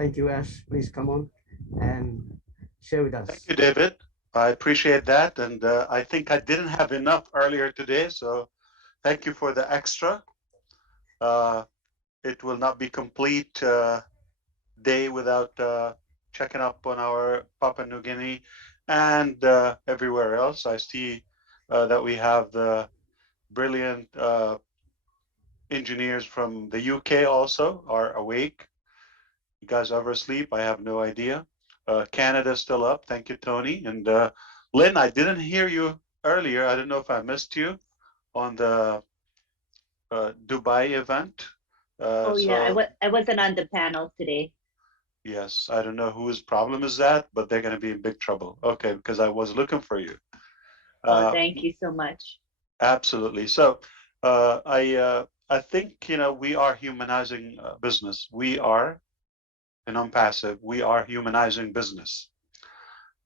Thank you, Ash. Please come on and share with Thank us. you, David. I appreciate that. And I think I didn't have enough earlier today. So thank you for the extra. Uh, it will not be complete day without checking up on our Papua New Guinea and everywhere else. I see that we have the brilliant engineers from the UK also are awake. You guys ever sleep? I have no idea. Canada's still up. Thank you, Tony. And Lynn, I didn't hear you earlier. I don't know if I missed you on the Dubai event. Oh yeah, So I wasn't on the panel today. yes, I don't know whose problem is that, but they're going to be in big trouble. Okay, because I was looking for you. Oh, Uh, thank you so much. Absolutely. So I think we are humanizing business. We are, and I'm passive. We are humanizing business.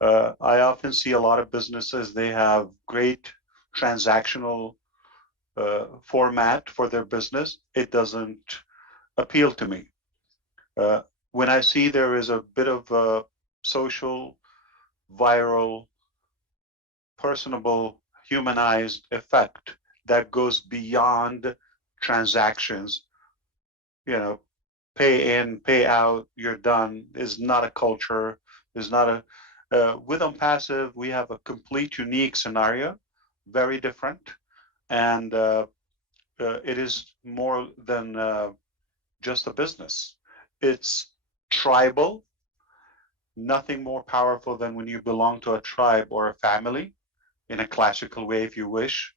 I often see a lot of businesses. They have great transactional format for their business. It doesn't appeal to me. Uh, when I see there is a bit of a social, viral, personable, humanized effect that goes beyond transactions, you know, pay in, pay out, you're done, is not a culture, is not a, with Passive, we have a complete unique scenario, very different. And it is more than just a business. It's tribal, nothing more powerful than when you belong to a tribe or a family in a classical way, if you wish.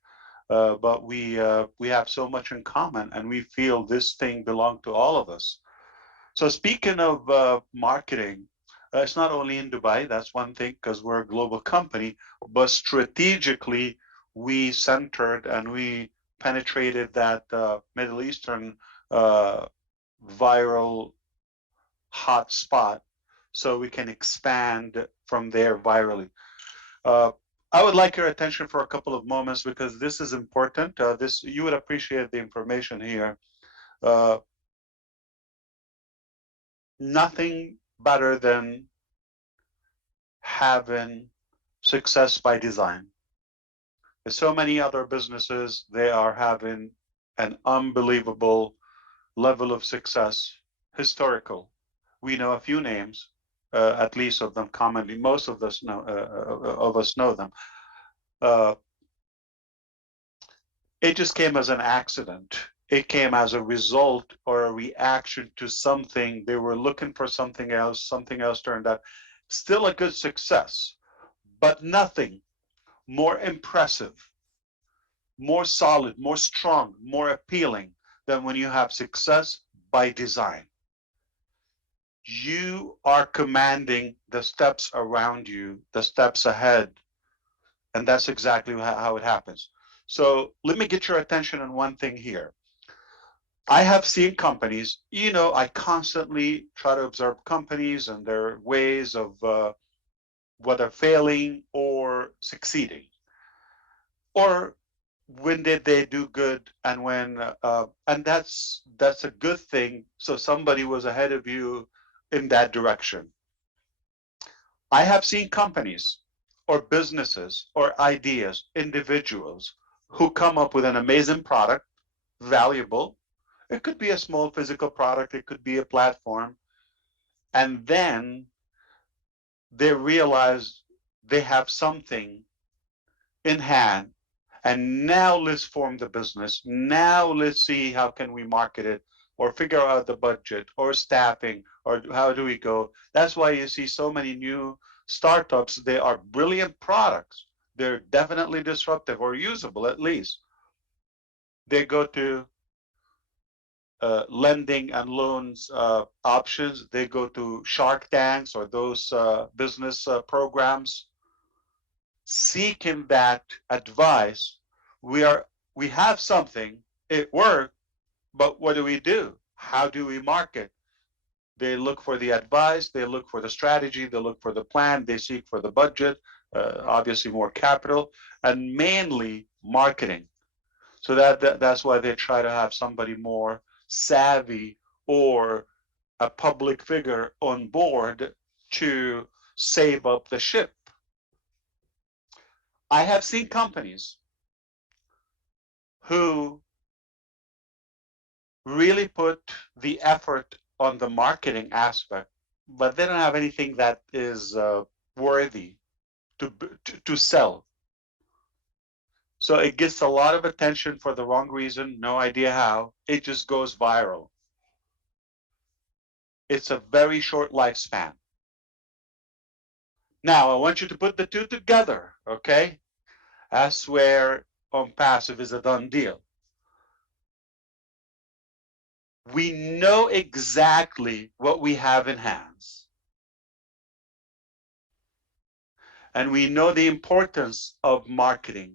But we have so much in common, and we feel this thing belongs to all of us. So speaking of marketing, it's not only in Dubai. That's one thing because we're a global company, but strategically we centered and we penetrated that Middle Eastern uh, viral hot spot, so we can expand from there virally. Uh, I would like your attention for a couple of moments because this is important. This you would appreciate the information here. Uh, Nothing better than having success by design. There's so many other businesses, they are having an unbelievable level of success, historical. We know a few names, at least of them commonly. Most of us know them. Uh, it just came as an accident. It came as a result or a reaction to something. They were looking for something else. Something else turned out. Still a good success, but nothing more impressive, more solid, more strong, more appealing than when you have success by design. You are commanding the steps around you, the steps ahead, and that's exactly how it happens. So let me get your attention on one thing here. I have seen companies, I constantly try to observe companies and their ways of whether failing or succeeding, or when did they do good and when, and that's a good thing. So somebody was ahead of you in that direction. I have seen companies or businesses or ideas, individuals who come up with an amazing product, valuable. It could be a small physical product, it could be a platform. And then they realize they have something in hand. And now let's form the business. Now let's see how can we market it or figure out the budget or staffing or how do we go. That's why you see so many new startups. They are brilliant products. They're definitely disruptive or usable at least. They go to lending and loans options. They go to Shark Tanks or those business programs, seeking that advice. We have something, it worked, but what do we do? How do we market? They look for the advice, they look for the strategy, they look for the plan, they seek for the budget, obviously more capital, and mainly marketing. So that's why they try to have somebody more savvy or a public figure on board to save up the ship. I have seen companies who really put the effort on the marketing aspect, but they don't have anything that is worthy to sell. So it gets a lot of attention for the wrong reason, no idea how. It just goes viral. It's a very short lifespan. Now, I want you to put the two together, okay? That's where on passive is a done deal. We know exactly what we have in hands. And we know the importance of marketing,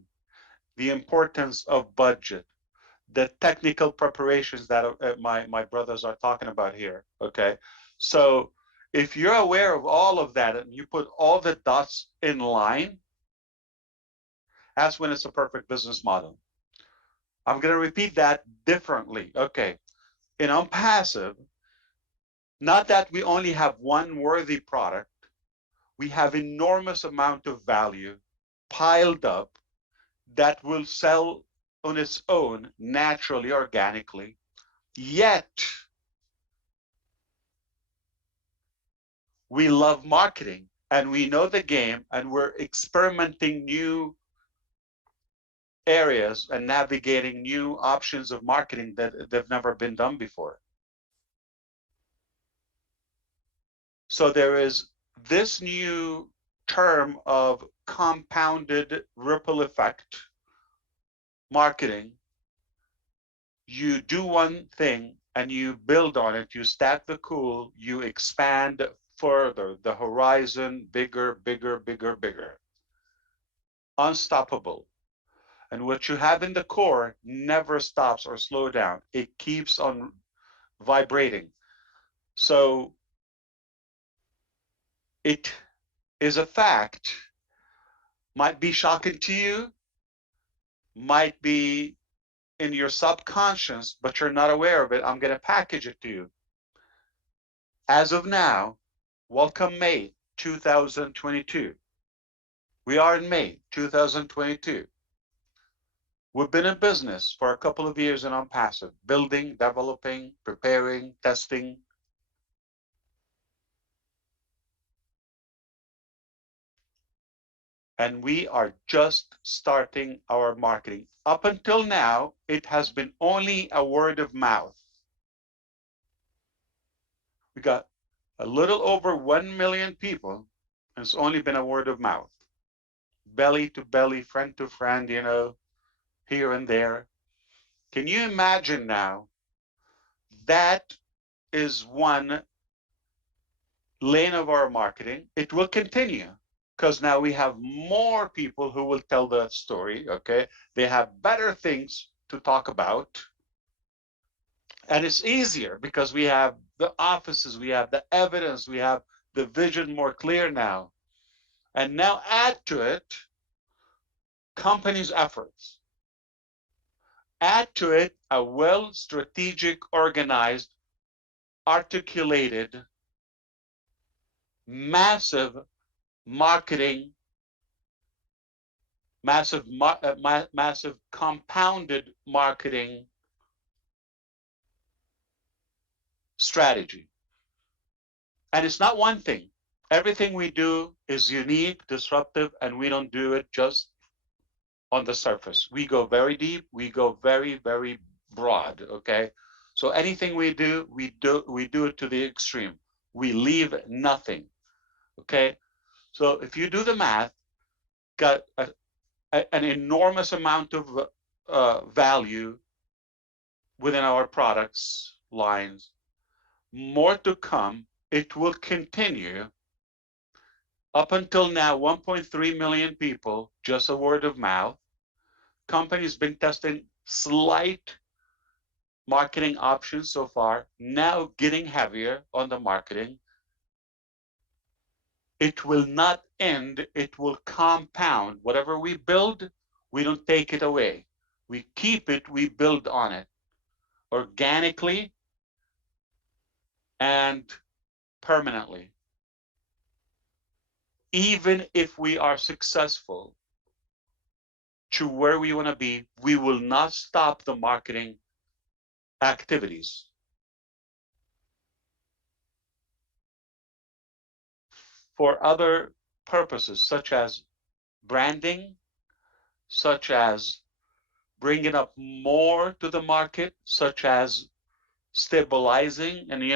the importance of budget, the technical preparations that my brothers are talking about here, okay? So if you're aware of all of that and you put all the dots in line, that's when it's a perfect business model. I'm going to repeat that differently. Okay. In unpassive, not that we only have one worthy product, we have enormous amount of value piled up that will sell on its own naturally, organically. Yet, we love marketing and we know the game and we're experimenting new areas and navigating new options of marketing that they've never been done before. So there is this new term of compounded ripple effect marketing. You do one thing and you build on it, you stack the cool, you expand further, the horizon, bigger, bigger, bigger, bigger. Unstoppable. And what you have in the core never stops or slow down. It keeps on vibrating. So it is a fact, might be shocking to you, might be in your subconscious, but you're not aware of it. I'm going to package it to you. As of now, welcome May 2022. We are in May 2022. We've been in business for a couple of years and on passive, building, developing, preparing, testing. And we are just starting our marketing. Up until now, it has been only a word of mouth. We got a little over 1 million people, and it's only been a word of mouth. Belly to belly, friend to friend, you know, here and there. Can you imagine now? That is one lane of our marketing. It will continue because now we have more people who will tell that story, okay? They have better things to talk about. And it's easier because we have the offices, we have the evidence, we have the vision more clear now. And now add to it companies' efforts. Add to it a well strategic, organized, articulated, massive marketing, massive compounded marketing strategy. And it's not one thing. Everything we do is unique, disruptive, and we don't do it just on the surface. We go very deep, we go very, very broad, okay? So anything we do it to the extreme. We leave nothing, okay? So if you do the math, got an enormous amount of value within our products lines, more to come. It will continue. Up until now, 1.3 million people, just a word of mouth. Companies been testing slight marketing options so far, now getting heavier on the marketing. It will not end, it will compound. Whatever we build, we don't take it away. We keep it, we build on it organically and permanently. Even if we are successful to where we want to be, we will not stop the marketing activities. For other purposes, such as branding, such as bringing up more to the market, such as stabilizing, and you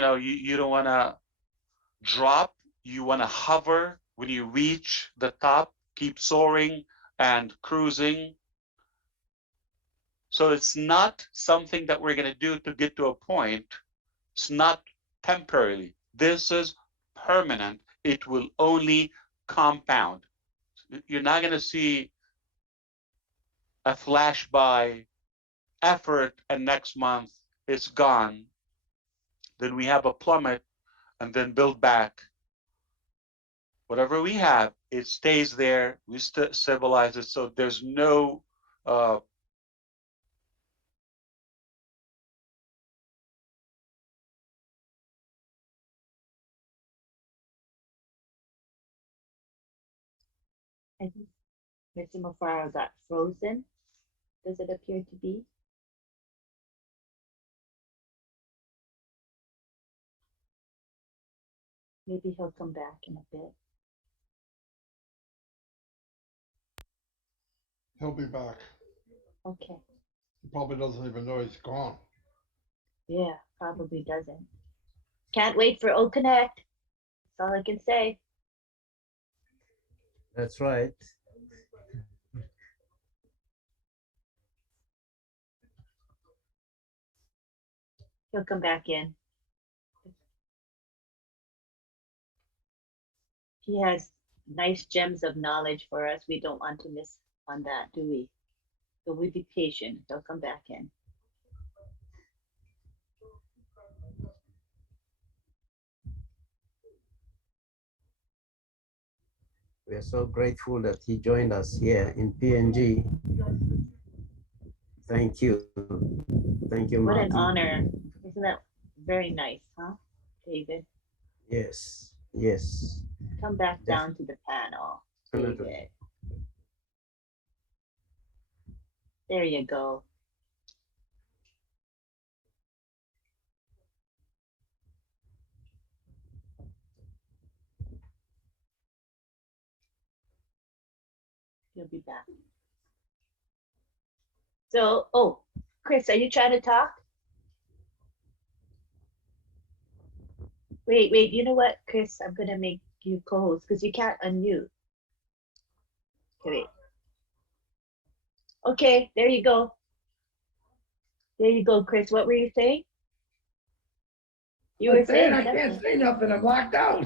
don't want to drop, you want to hover. When you reach the top, keep soaring and cruising. So it's not something that we're going to do to get to a point. It's not temporarily. This is permanent. It will only compound. You're not going to see a flash by effort and next month it's gone. Then we have a plummet and then build back. Whatever we have, it stays there. We stabilize it. So there's no I think Mr. Mufareh got frozen. Does it appear to be? Maybe he'll come back in a bit. He'll be back. Okay. He probably doesn't even know he's gone. Yeah, probably doesn't. Can't wait for O Connect. That's all I can say. That's right. He'll come back in. He has nice gems of knowledge for us. We don't want to miss on that, do we? So we be patient. He'll come back in. We are so grateful that he joined us here in PNG. Thank you. Thank you, What Martin. an honor. Isn't that very nice, huh, David? Yes, yes. Come back down to the panel, David. There you go. He'll be back. So, oh, Chris, are you trying to talk? Wait, you know what, Chris? I'm gonna make you co-host because you can't unmute. Okay, wait. Okay, there you go. There you go, Chris. What were you saying? You were saying I can't say nothing. I'm locked out.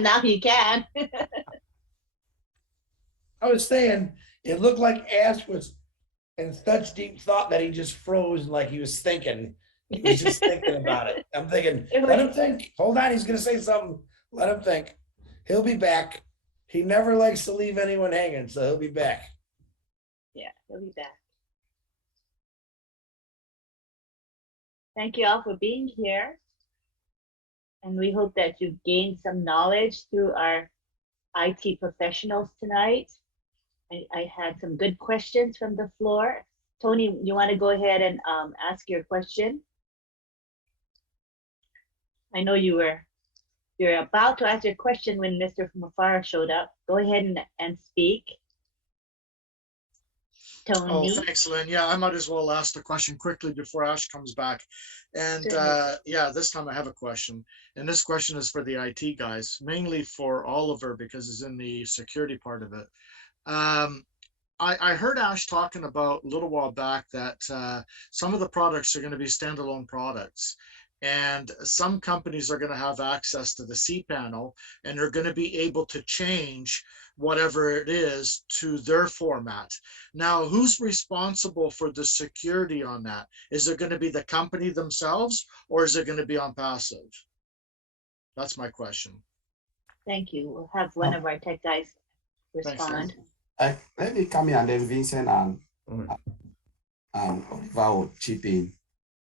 now you can. I was saying it looked like Ash was in such deep thought that he just froze, like he was thinking. He was just thinking about it. I'm thinking, let him think. Hold on, he's gonna say something. Let him think. He'll be back. He never likes to leave anyone hanging, so he'll be back. Yeah, he'll be back. Thank you all for being here. And we hope that you've gained some knowledge through our IT professionals tonight. I had some good questions from the floor. Tony, you want to go ahead and ask your question? I know you're about to ask your question when Mr. Mufareh showed up. Go ahead and speak. Tony. Oh, thanks, Lynn. Yeah, I might as well ask the question quickly before Ash comes back. And yeah, this time I have a question. And this question is for the IT guys, mainly for Oliver because he's in the security part of it. I heard Ash talking about a little while back that some of the products are going to be standalone products. And some companies are going to have access to the cPanel and are going to be able to change whatever it is to their format. Now, who's responsible for the security on that? Is it going to be the company themselves or is it going to be on passive? That's my question. Thank you. We'll have one of our tech guys respond. Let me come here and then Vincent and Oliver will chip in.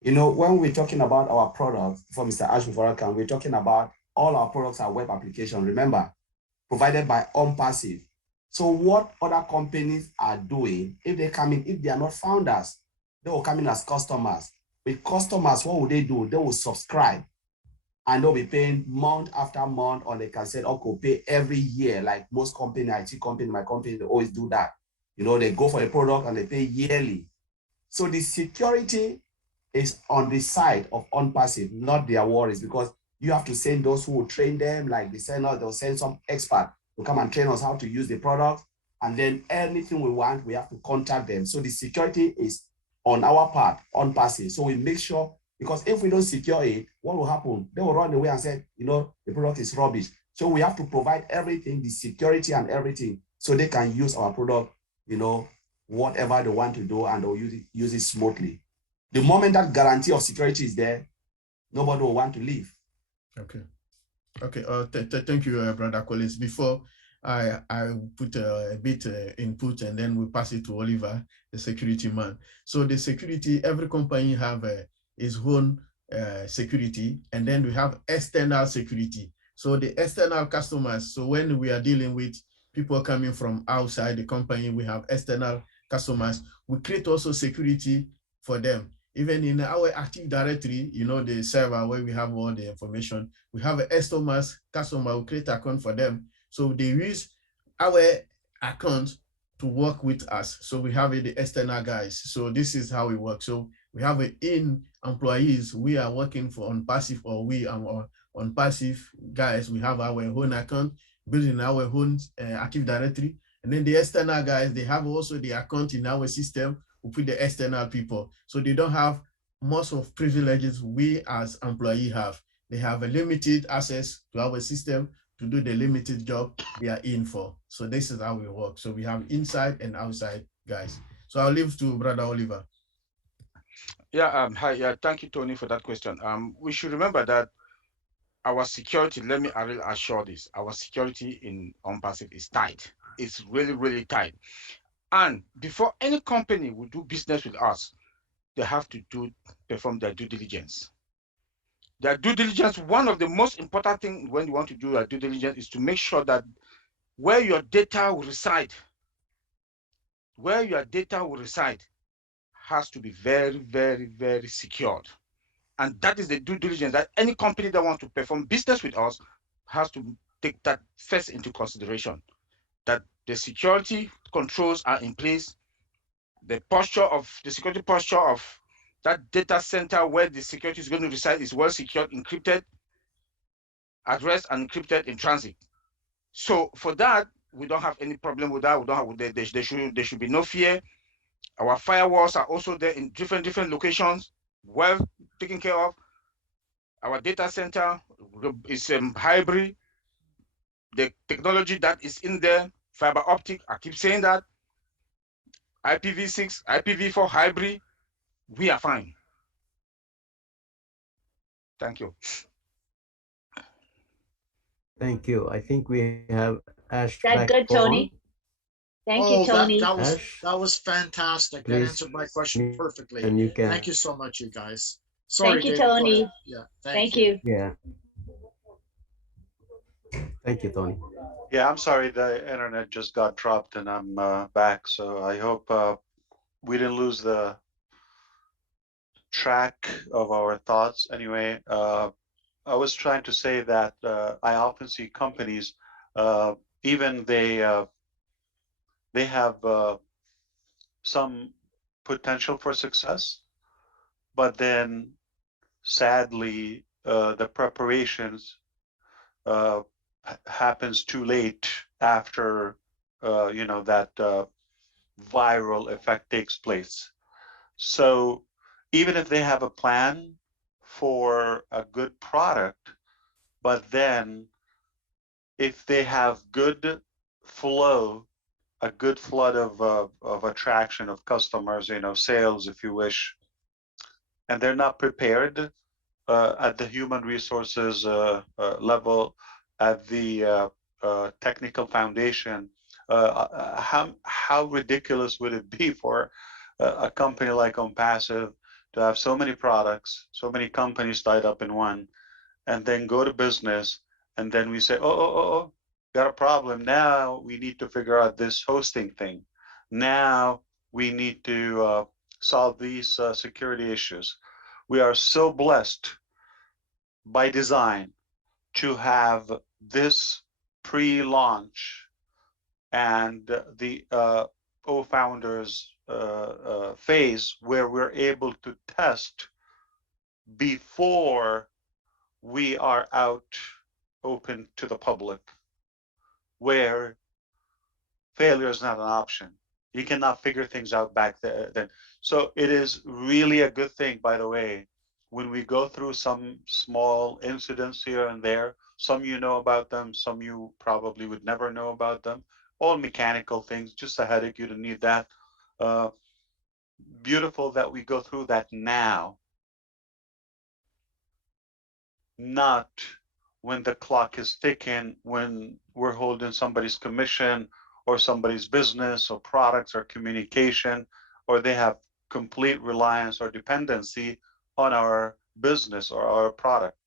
You know, when we're talking about our products, for Mr. Ash Mufareh, we're talking about all our products are web application, remember, provided by OnPassive. So what other companies are doing, if they come in, if they are not founders, they will come in as customers. With customers, what will they do? They will subscribe and they'll be paying month after month, or they can say, okay, pay every year, like most company, IT company, my company, they always do that. You know, they go for a product and they pay yearly. So the security is on the side of OnPassive, not their worries, because you have to send those who will train them, like they send us, they'll send some expert to come and train us how to use the product. And then anything we want, we have to contact them. So the security is on our part, OnPassive. So we make sure, because if we don't secure it, what will happen? They will run away and say, you know, the product is rubbish. So we have to provide everything, the security and everything, so they can use our product, you know, whatever they want to do, and they'll use it smoothly. The moment that guarantee of security is there, nobody will want to leave. Okay. Okay. Thank you, Brother Collins. Before I put a bit input, and then we pass it to Oliver, the security man. So the security, every company have its own security, and then we have external security. So the external customers, so when we are dealing with people coming from outside the company, we have external customers. We create also security for them. Even in our Active Directory, you know, the server where we have all the information, we have a customer, we create account for them. So they use our account to work with us. So we have the external guys. So this is how we work. So we have in employees, we are working for OnPassive, or we are OnPassive guys. We have our own account, building our own Active Directory. And then the external guys, they have also the account in our system. We put the external people. So they don't have most of privileges we as employee have. They have a limited access to our system to do the limited job they are in for. So this is how we work. So we have inside and outside guys. So I'll leave to Brother Oliver. Yeah, hi, yeah, thank you, Tony, for that question. We should remember that our security, let me assure this, our security in OnPassive is tight. It's really, really tight. And before any company will do business with us, they have to perform their due diligence. Their due diligence, one of the most important things when you want to do a due diligence is to make sure that where your data will reside, has to be very, very, very secured. And that is the due diligence that any company that wants to perform business with us has to take that first into consideration, that the security controls are in place, the security posture of that data center where the security is going to reside is well secured, encrypted, addressed, and encrypted in transit. So for that, we don't have any problem with that. We don't have, there should be no fear. Our firewalls are also there in different locations, well taken care of. Our data center is hybrid. The technology that is in there, fiber optic, I keep saying that, IPv6, IPv4 hybrid, we are fine. Thank you. Thank you. I think we have Ash. Is that good, Tony? Thank you, Tony. That was fantastic. That answered my question perfectly. And you can. Thank you so much, you guys. Sorry, thank you, David, Tony. Yeah, thank you. Yeah. Thank you, Tony. Yeah, I'm sorry, the internet just got dropped and I'm back. So I hope we didn't lose the track of our thoughts. Anyway, I was trying to say that I often see companies, even they have some potential for success, but then sadly the preparations happens too late after you know, that viral effect takes place. So even if they have a plan for a good product, but then if they have good flow, a good flood of attraction of customers, you know, sales, if you wish, and they're not prepared at the human resources level, at the technical foundation, how ridiculous would it be for a company like OnPassive to have so many products, so many companies tied up in one, and then go to business, and then we say, oh, got a problem. Now we need to figure out this hosting thing. Now we need to solve these security issues. We are so blessed by design to have this pre-launch and the co-founders phase where we're able to test before we are out open to the public, where failure is not an option. You cannot figure things out back then. So it is really a good thing, by the way, when we go through some small incidents here and there, some you know about them, some you probably would never know about them, all mechanical things, just a headache, you don't need that. Beautiful that we go through that now, not when the clock is ticking, when we're holding somebody's commission or somebody's business or products or communication, or they have complete reliance or dependency on our business or our product.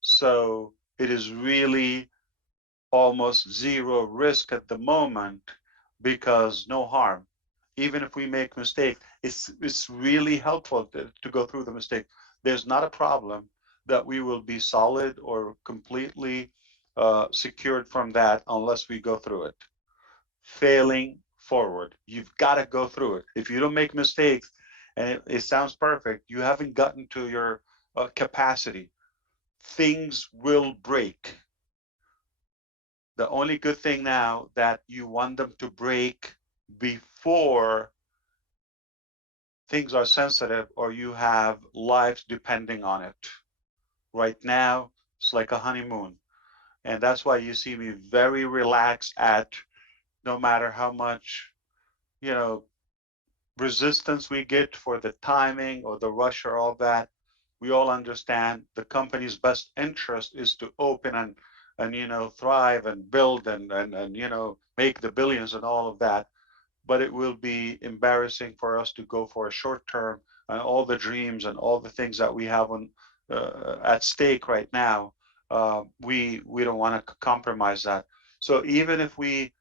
So it is really almost zero risk at the moment, because no harm. Even if we make mistakes, it's really helpful to go through the mistake. There's not a problem that we will be solid or completely secured from that unless we go through it. Failing forward, you've got to go through it. If you don't make mistakes and it sounds perfect, you haven't gotten to your capacity. Things will break. The only good thing now that you want them to break before things are sensitive or you have lives depending on it. Right now, it's like a honeymoon. And that's why you see me very relaxed at, no matter how much, you know, resistance we get for the timing or the rush or all that. We all understand the company's best interest is to open and you know, thrive and build and you know, make the billions and all of that. But it will be embarrassing for us to go for a short term, and all the dreams and all the things that we have on at stake right now. We don't want to compromise that. So even if we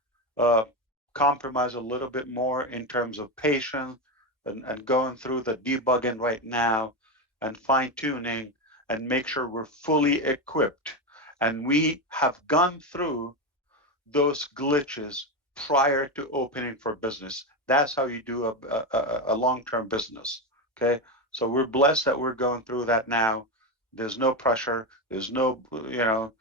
compromise a little bit more in terms of patience and going through the debugging right now and fine tuning and make sure we're fully equipped, and we have gone through those glitches prior to opening for business. That's how you do a long-term business. Okay, so we're blessed that we're going through that now. There's no pressure. There's no, you know,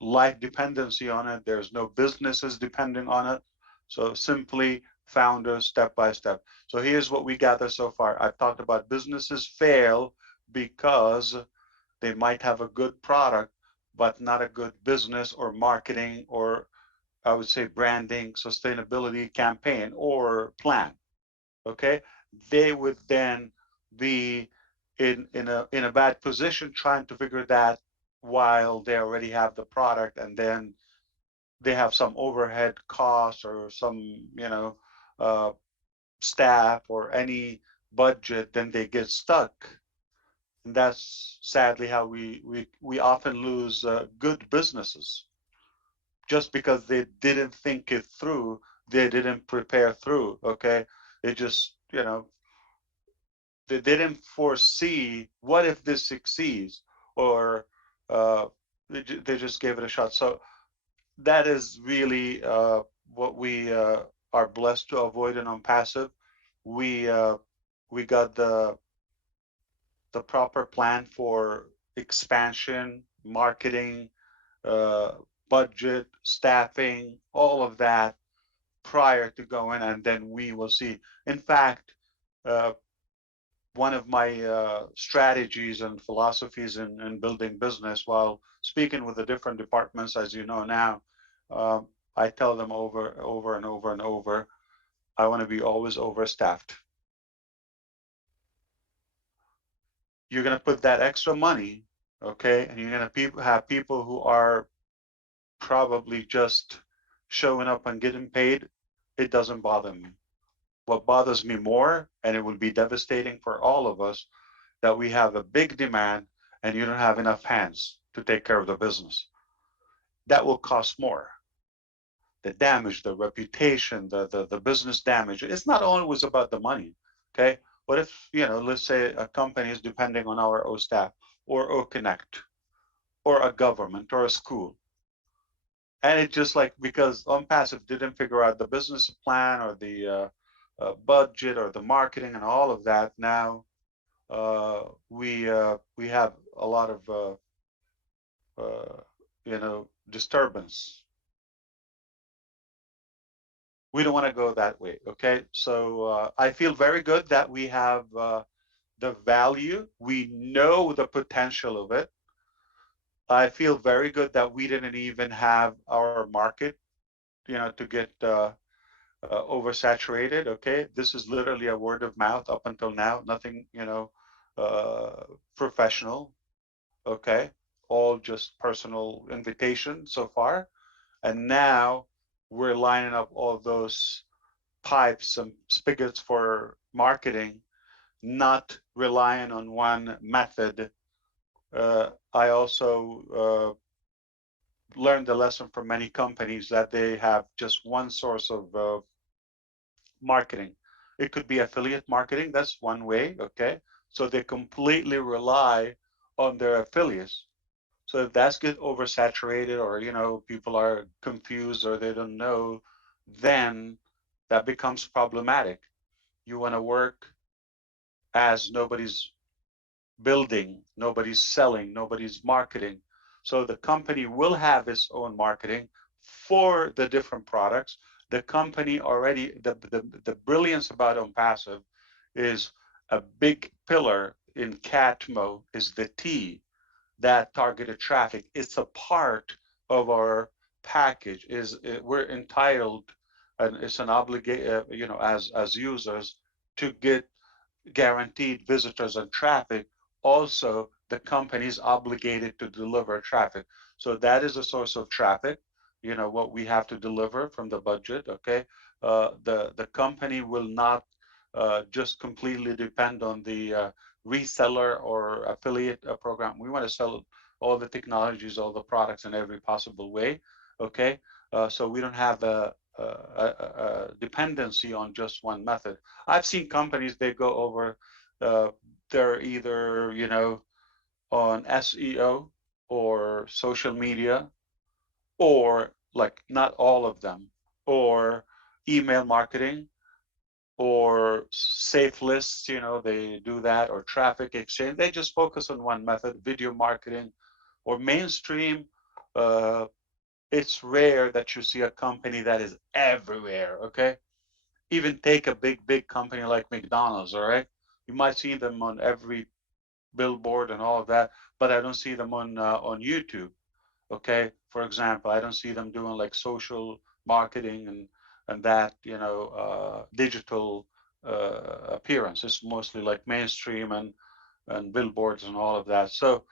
life dependency on it. There's no businesses depending on it. So simply founders step by step. So here's what we gather so far. I've talked about businesses fail because they might have a good product, but not a good business or marketing, or I would say branding, sustainability campaign or plan. Okay, they would then be in a bad position trying to figure that while they already have the product, and then they have some overhead costs or some, you know, staff or any budget, then they get stuck. And that's sadly how we often lose good businesses, just because they didn't think it through, they didn't prepare through. Okay, they just, you know, they didn't foresee what if this succeeds, or they just gave it a shot. So that is really what we are blessed to avoid in OnPassive. We got the proper plan for expansion, marketing, budget, staffing, all of that prior to going, and then we will see. In fact, one of my strategies and philosophies in building business, while speaking with the different departments, as you know now, I tell them over and over and over, I want to be always overstaffed. You're going to put that extra money, okay, and you're going to have people who are probably just showing up and getting paid. It doesn't bother me. What bothers me more, and it will be devastating for all of us, that we have a big demand and you don't have enough hands to take care of the business. That will cost more. The damage, the reputation, the business damage. It's not always about the money. Okay. What if, let's say a company is depending on our O staff or O Connect or a government or a school. And it just like, because OnPassive didn't figure out the business plan or the budget or the marketing and all of that. Now we have a lot of disturbance. We don't want to go that way. Okay, so I feel very good that we have the value. We know the potential of it. I feel very good that we didn't even have our market, to get oversaturated. Okay, this is literally a word of mouth up until now. Nothing, professional. Okay, all just personal invitation so far. And now we're lining up all those pipes and spigots for marketing, not relying on one method. I also learned the lesson from many companies that they have just one source of marketing. It could be affiliate marketing. That's one way. Okay. So they completely rely on their affiliates. So if that's get oversaturated, or people are confused or they don't know, then that becomes problematic. You want to work as nobody's building, nobody's selling, nobody's marketing. So the company will have its own marketing for the different products. The company already, the brilliance about OnPassive is a big pillar in CAT mode is the T, that targeted traffic. It's a part of our package. We're entitled, and it's an obligation, as users, to get guaranteed visitors and traffic. Also, the company is obligated to deliver traffic. So that is a source of traffic, what we have to deliver from the budget. Okay. The company will not just completely depend on the reseller or affiliate program. We want to sell all the technologies, all the products in every possible way. Okay. So we don't have a dependency on just one method. I've seen companies, they go over, they're either, on SEO or social media, or like not all of them, or email marketing, or safe lists, they do that, or traffic exchange. They just focus on one method, video marketing or mainstream. It's rare that you see a company that is everywhere. Okay. Even take a big company like McDonald's. All right. You might see them on every billboard and all of that, but I don't see them on YouTube. Okay. For example, I don't see them doing like social marketing and that, digital appearance. It's mostly like mainstream and billboards and all of that. So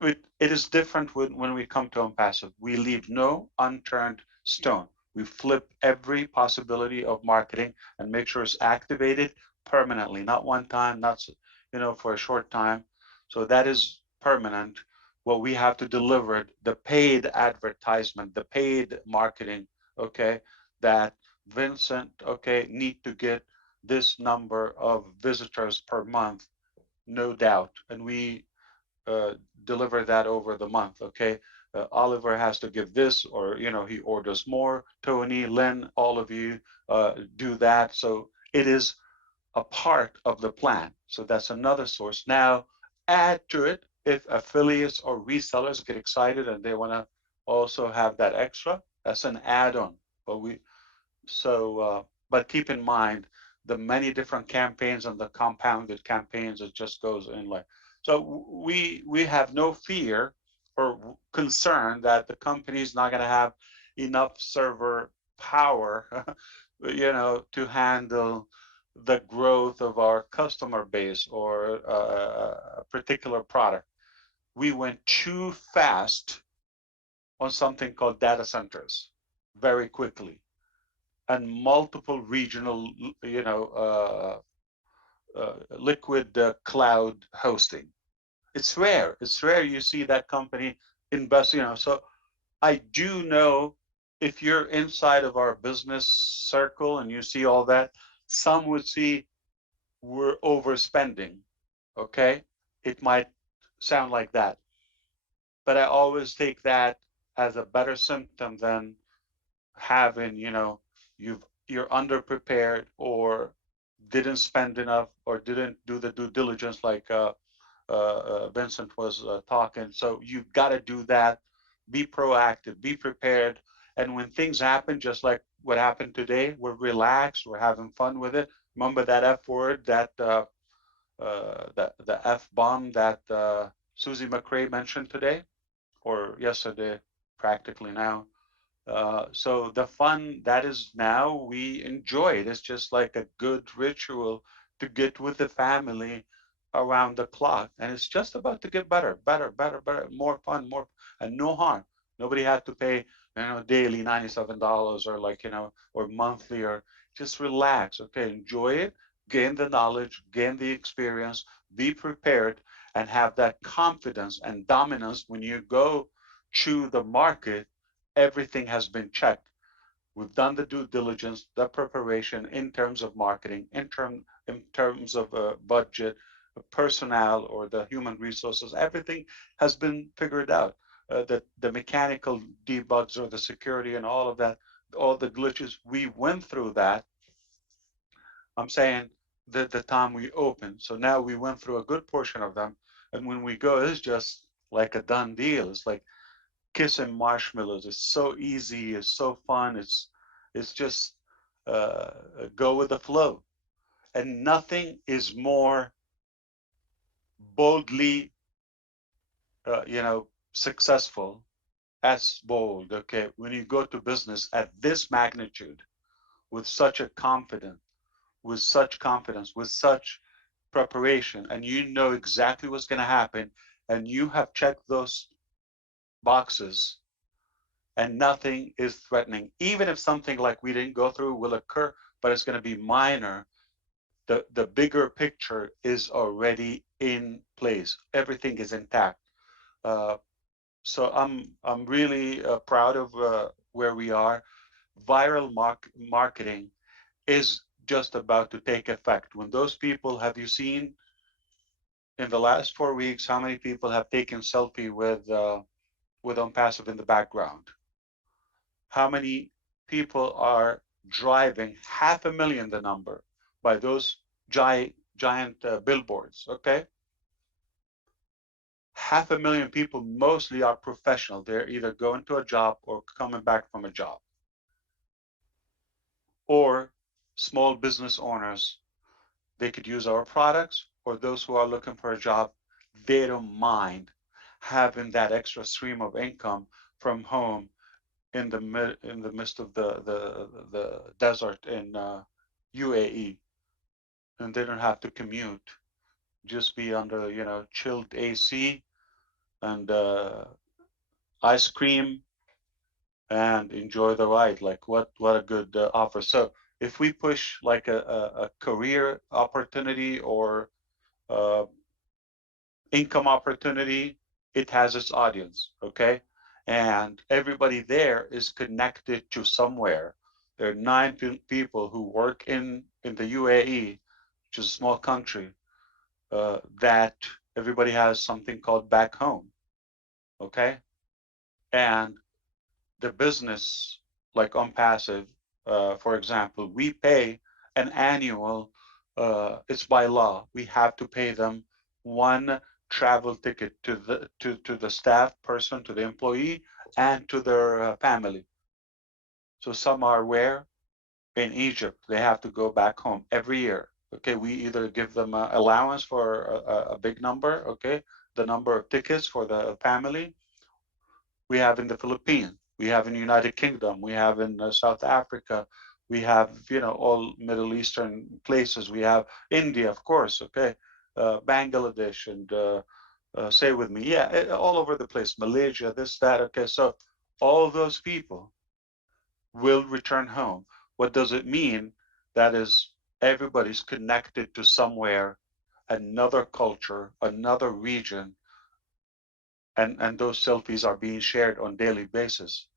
it is different when we come to OnPassive. We leave no unturned stone. We flip every possibility of marketing and make sure it's activated permanently, not one time, not for a short time. So that is permanent. What we have to deliver, the paid advertisement, the paid marketing, okay, that Vincent, okay, need to get this number of visitors per month, no doubt. And we deliver that over the month. Okay. Oliver has to give this, or he orders more. Tony, Lynn, all of you do that. So it is a part of the plan. So that's another source. Now add to it if affiliates or resellers get excited and they want to also have that extra. That's an add-on. But keep in mind the many different campaigns and the compounded campaigns. It just goes in like. So we have no fear or concern that the company is not going to have enough server power, to handle the growth of our customer base or a particular product. We went too fast on something called data centers very quickly. and multiple regional, liquid cloud hosting. It's rare. It's rare you see that company invest, So I do know if you're inside of our business circle and you see all that, some would see we're overspending. Okay. It might sound like that, but I always take that as a better symptom than having, you're underprepared or didn't spend enough or didn't do the due diligence like Vincent was talking. So you got to do that. Be proactive, be prepared. And when things happen, just like what happened today, we're relaxed, we're having fun with it. Remember that F word, that the F bomb that Susie McRae mentioned today or yesterday, practically now. So the fun that is now, we enjoy it. It's just like a good ritual to get with the family around the clock. And it's just about to get better, better, better, better, more fun, more, and no harm. Nobody had to pay, daily $97 or or monthly, or just relax. Okay, enjoy it, gain the knowledge, gain the experience, be prepared, and have that confidence and dominance when you go to the market. Everything has been checked. We've done the due diligence, the preparation in terms of marketing, in terms of budget, personnel, or the human resources. Everything has been figured out. The mechanical debugs or the security and all of that, all the glitches, we went through that. I'm saying the time we opened. So now we went through a good portion of them. And when we go, it's just like a done deal. It's like kissing marshmallows. It's so easy. It's so fun. It's just uh, go with the flow. And nothing is more boldly, successful as bold. Okay, when you go to business at this magnitude, with such a confidence, with such preparation, and you know exactly what's going to happen, and you have checked those boxes and nothing is threatening. Even if something like we didn't go through will occur, but it's going to be minor, the bigger picture is already in place. Everything is intact. Uh, so I'm really proud of where we are. Viral marketing is just about to take effect. When those people, have you seen in the last 4 weeks how many people have taken selfie with OnPassive in the background? How many people are driving? 500,000, the number, by those giant billboards. Okay, 500,000 people mostly are professional. They're either going to a job or coming back from a job, or small business owners. They could use our products, or those who are looking for a job. They don't mind having that extra stream of income from home in the midst of the desert in UAE, and they don't have to commute. Just be under chilled AC and ice cream and enjoy the ride. Like what a good offer. So if we push like a career opportunity or uh, income opportunity, it has its audience. Okay, and everybody there is connected to somewhere. There are 9 people who work in the UAE, which is a small country, that everybody has something called back home. Okay, and the business, like OnPassive, for example, we pay an annual. It's by law. We have to pay them one travel ticket to the staff person, to the employee, and to their family. So some are where in Egypt. They have to go back home every year. Okay, we either give them an allowance for a big number. Okay, the number of tickets for the family. We have in the Philippines, we have in the United Kingdom, we have in South Africa, we have all Middle Eastern places. We have India, of course. Okay, Bangladesh, and say with me, yeah, all over the place. Malaysia, this, that. Okay, so all those people will return home. What does it mean? That is, everybody's connected to somewhere, another culture, another region, and those selfies are being shared on daily basis.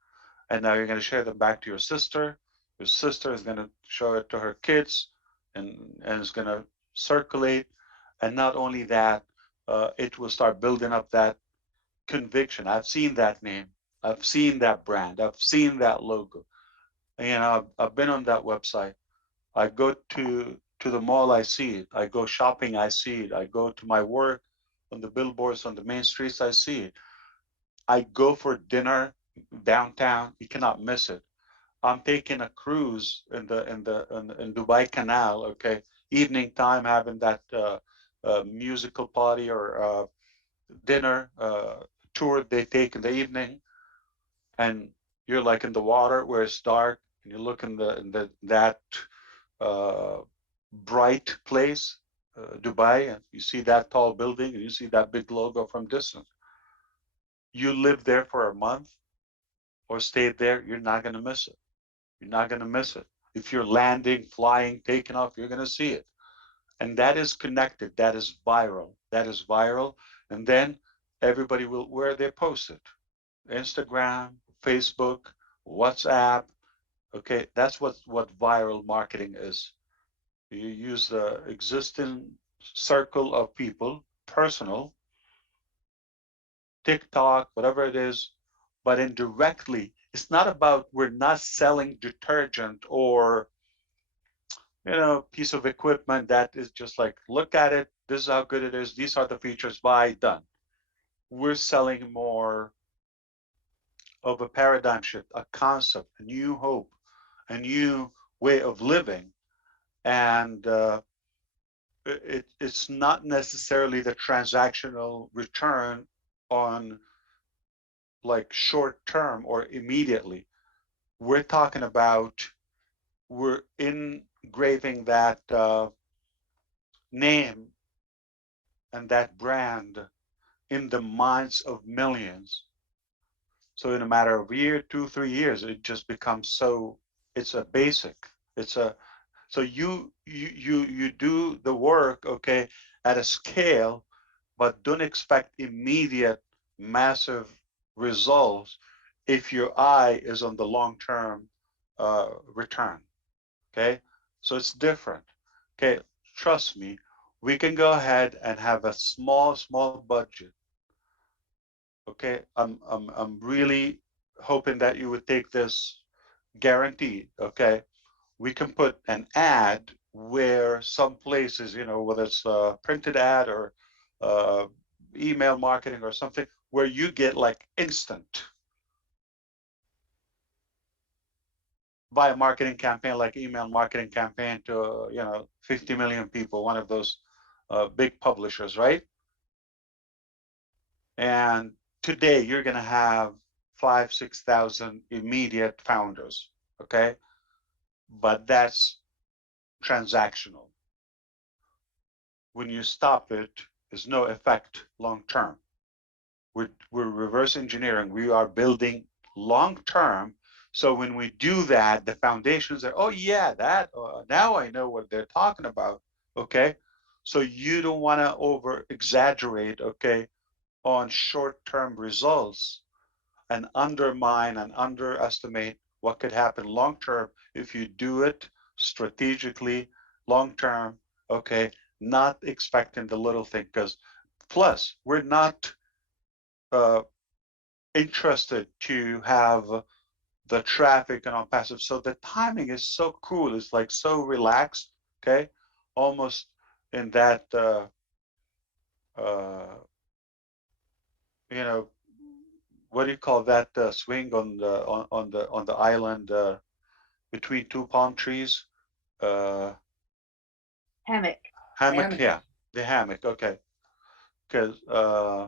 And now you're going to share them back to your sister. Your sister is going to show it to her kids, and it's going to circulate. And not only that, it will start building up that conviction. I've seen that name. I've seen that brand. I've seen that logo. And, you know, I've been on that website. I go to the mall, I see it. I go shopping, I see it. I go to my work on the billboards on the main streets, I see it. I go for dinner downtown, you cannot miss it. I'm taking a cruise in Dubai Canal, okay, evening time, having that musical party or dinner tour they take in the evening, and you're like in the water where it's dark, and you look in the that uh, bright place, Dubai, and you see that tall building, and you see that big logo from distance. You live there for a month or stay there, you're not going to miss it. You're not going to miss it. If you're landing, flying, taking off, you're going to see it. And that is connected. That is viral. That is viral. And then everybody will, where they post it, Instagram, Facebook, WhatsApp. Okay, that's what viral marketing is. You use the existing circle of people, personal, TikTok, whatever it is, but indirectly, it's not about, we're not selling detergent or, you know, piece of equipment that is just like, look at it, this is how good it is, these are the features, buy, done. We're selling more of a paradigm shift, a concept, a new hope, a new way of living. And it's not necessarily the transactional return on like short term or immediately. We're talking about, we're engraving that name and that brand in the minds of millions. So in a matter of a year, 2, 3 years, it just becomes so, it's a basic, it's a, so you do the work, okay, at a scale, but don't expect immediate massive results if your eye is on the long-term return. Okay, so it's different. Okay, trust me, we can go ahead and have a small budget. Okay, I'm really hoping that you would take this guaranteed. Okay, we can put an ad where some places, you know, whether it's a printed ad or uh, email marketing or something, where you get like instant by a marketing campaign, like email marketing campaign to, you know, 50 million people, one of those big publishers, right? And today you're going to have 5,000, 6,000 immediate founders, okay? But that's transactional. When you stop it, there's no effect long term. We're reverse engineering. We are building long term. So when we do that, the foundations are, oh yeah, that now I know what they're talking about. Okay, so you don't want to over exaggerate, okay, on short term results and undermine and underestimate what could happen long term if you do it strategically, long term. Okay, not expecting the little thing, because plus we're not interested to have the traffic and on passive. So the timing is so cool. It's like so relaxed, okay? Almost in that, you know, what do you call that swing on the island between two palm trees? Hammock. Hammock, yeah, the hammock. Okay, because I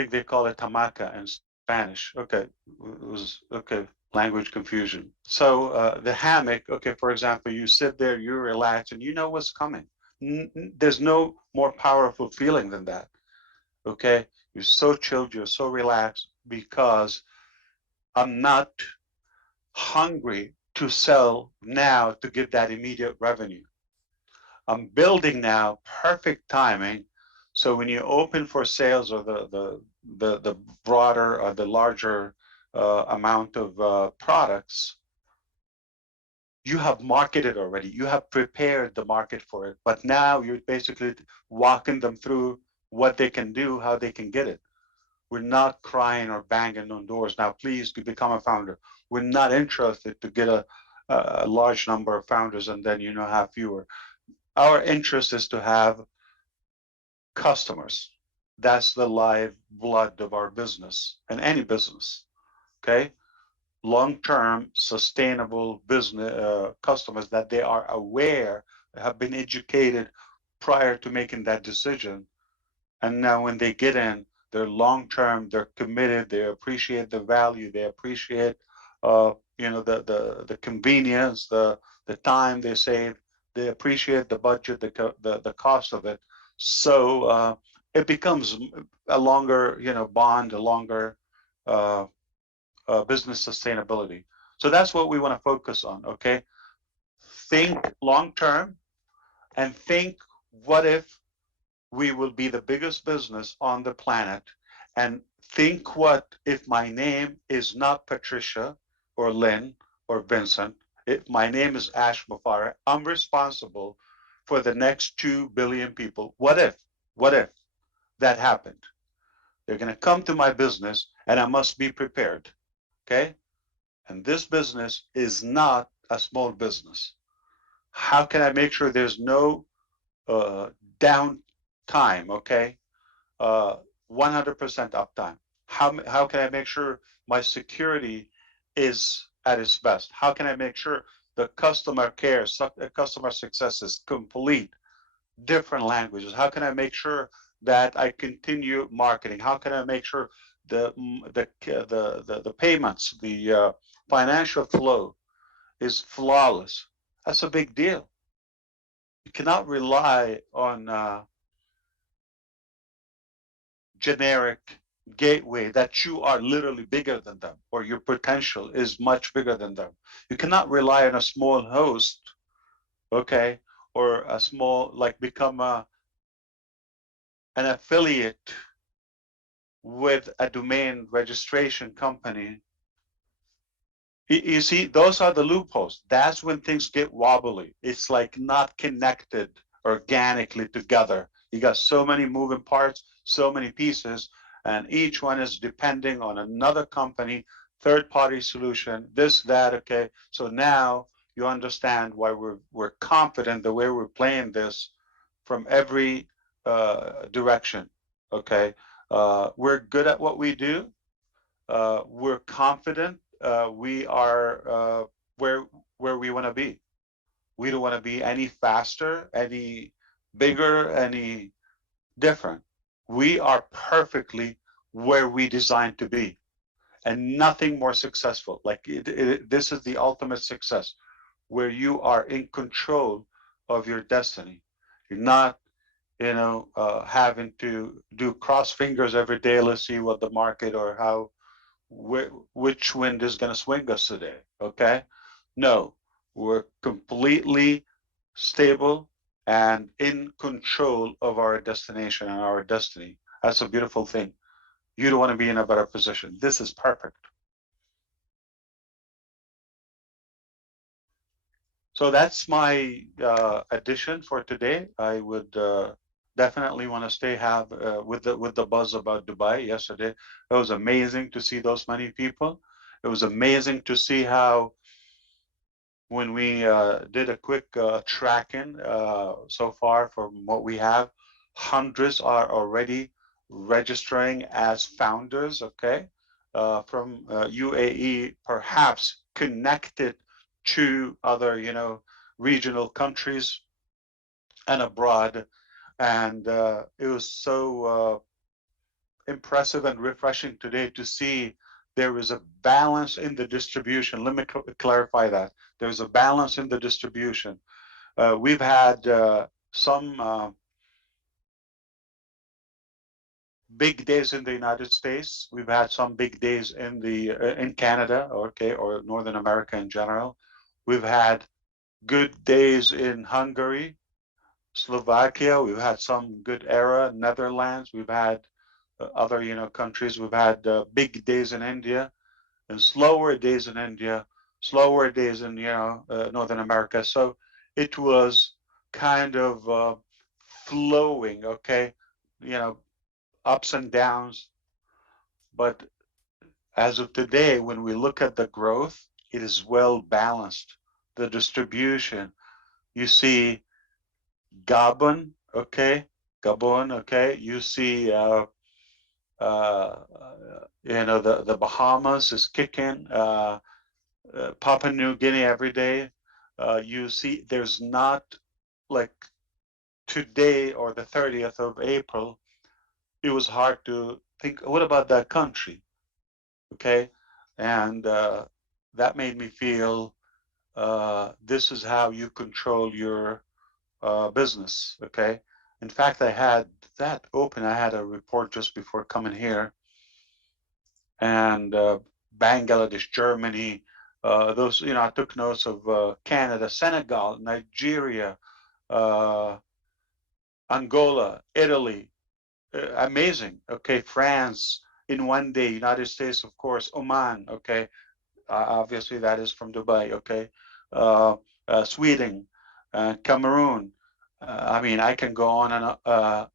think they call it hamaca in Spanish. Okay, it was okay. Language confusion. So the hammock. Okay, for example, you sit there, you relax, and you know what's coming. There's no more powerful feeling than that. Okay, you're so chilled, you're so relaxed because I'm not hungry to sell now to get that immediate revenue. I'm building now perfect timing. So when you open for sales or the broader or the larger amount of products, you have marketed already. You have prepared the market for it. But now you're basically walking them through what they can do, how they can get it. We're not crying or banging on doors. Now, please to become a founder. We're not interested to get a large number of founders and then have fewer. Our interest is to have customers. That's the live blood of our business and any business. Okay, long-term sustainable business customers that they are aware, have been educated prior to making that decision, and now when they get in, they're long-term, they're committed, they appreciate the value, they appreciate the convenience, the time they save, they appreciate the budget, the cost of it. So it becomes a longer bond, a longer business sustainability. So that's what we want to focus on. Okay, think long-term and think, what if we will be the biggest business on the planet? And think, what if my name is not Patricia or Lynn or Vincent? If my name is Ash Mufareh, I'm responsible for the next 2 billion people. What if that happened? They're going to come to my business and I must be prepared. Okay. And this business is not a small business. How can I make sure there's no downtime? Okay. 100% uptime. How can I make sure my security is at its best? How can I make sure the customer care, customer success is complete? Different languages. How can I make sure that I continue marketing? How can I make sure the payments, the financial flow is flawless? That's a big deal. You cannot rely on generic gateway that you are literally bigger than them, or your potential is much bigger than them. You cannot rely on a small host, okay, or a small, like become an affiliate with a domain registration company. You see, those are the loopholes. That's when things get wobbly. It's like not connected organically together. You got so many moving parts, so many pieces, and each one is depending on another company, third-party solution, this, that, okay? So now you understand why we're confident the way we're playing this from every direction, okay? We're good at what we do. We're confident. We are where we want to be. We don't want to be any faster, any bigger, any different. We are perfectly where we designed to be, and nothing more successful. Like this is the ultimate success, where you are in control of your destiny. You're not, having to do cross fingers every day. Let's see what the market or how which wind is going to swing us today. Okay, no, we're completely stable and in control of our destination and our destiny. That's a beautiful thing. You don't want to be in a better position. This is perfect. So that's my addition for today. I would definitely want to stay with the buzz about Dubai yesterday. It was amazing to see those many people. It was amazing to see how when we did a quick tracking so far from what we have, hundreds are already registering as founders, okay, from UAE, perhaps connected to other, regional countries and abroad. And it was so impressive and refreshing today to see there is a balance in the distribution. Let me clarify that. There's a balance in the distribution. We've had some big days in the United States. We've had some big days in Canada, okay, or Northern America in general. We've had good days in Hungary, Slovakia. We've had some good era, Netherlands. We've had other, countries. We've had big days in India and slower days in India, slower days in, Northern America. So it was kind of flowing, okay, ups and downs. But as of today, when we look at the growth, it is well balanced. The distribution, you see Gabon, okay, you see, the Bahamas is kicking, Papua New Guinea every day. You see, there's not like today or the 30th of April, it was hard to think, what about that country? Okay. And that made me feel this is how you control your business. Okay. In fact, I had that open. I had a report just before coming here, and Bangladesh, Germany, those, I took notes of Canada, Senegal, Nigeria, Angola, Italy, amazing. Okay, France in one day, United States, of course, Oman. Okay, obviously that is from Dubai. Okay, Sweden, Cameroon. I mean, I can go on and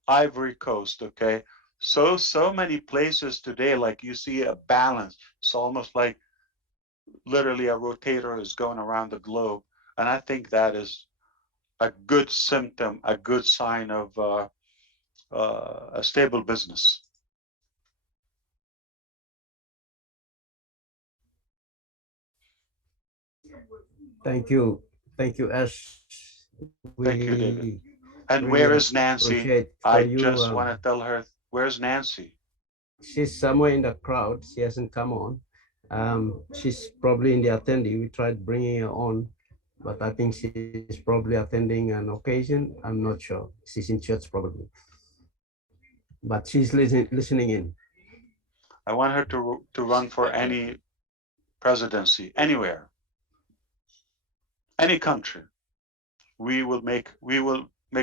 Ivory Coast. Okay, so many places today. Like you see a balance. It's almost like literally a rotator is going around the globe, and I think that is a good symptom, a good sign of a stable business. Thank you, Ash. Thank you, David. We And really where is Nancy? appreciate for I you. just want to tell her, where's Nancy? She's somewhere in the crowd. She hasn't come on. She's probably in the attendee. We tried bringing her on, but I think she's probably attending an occasion. I'm not sure. She's in church probably, but she's listening in. I want her to run for any presidency, anywhere, any country. We will make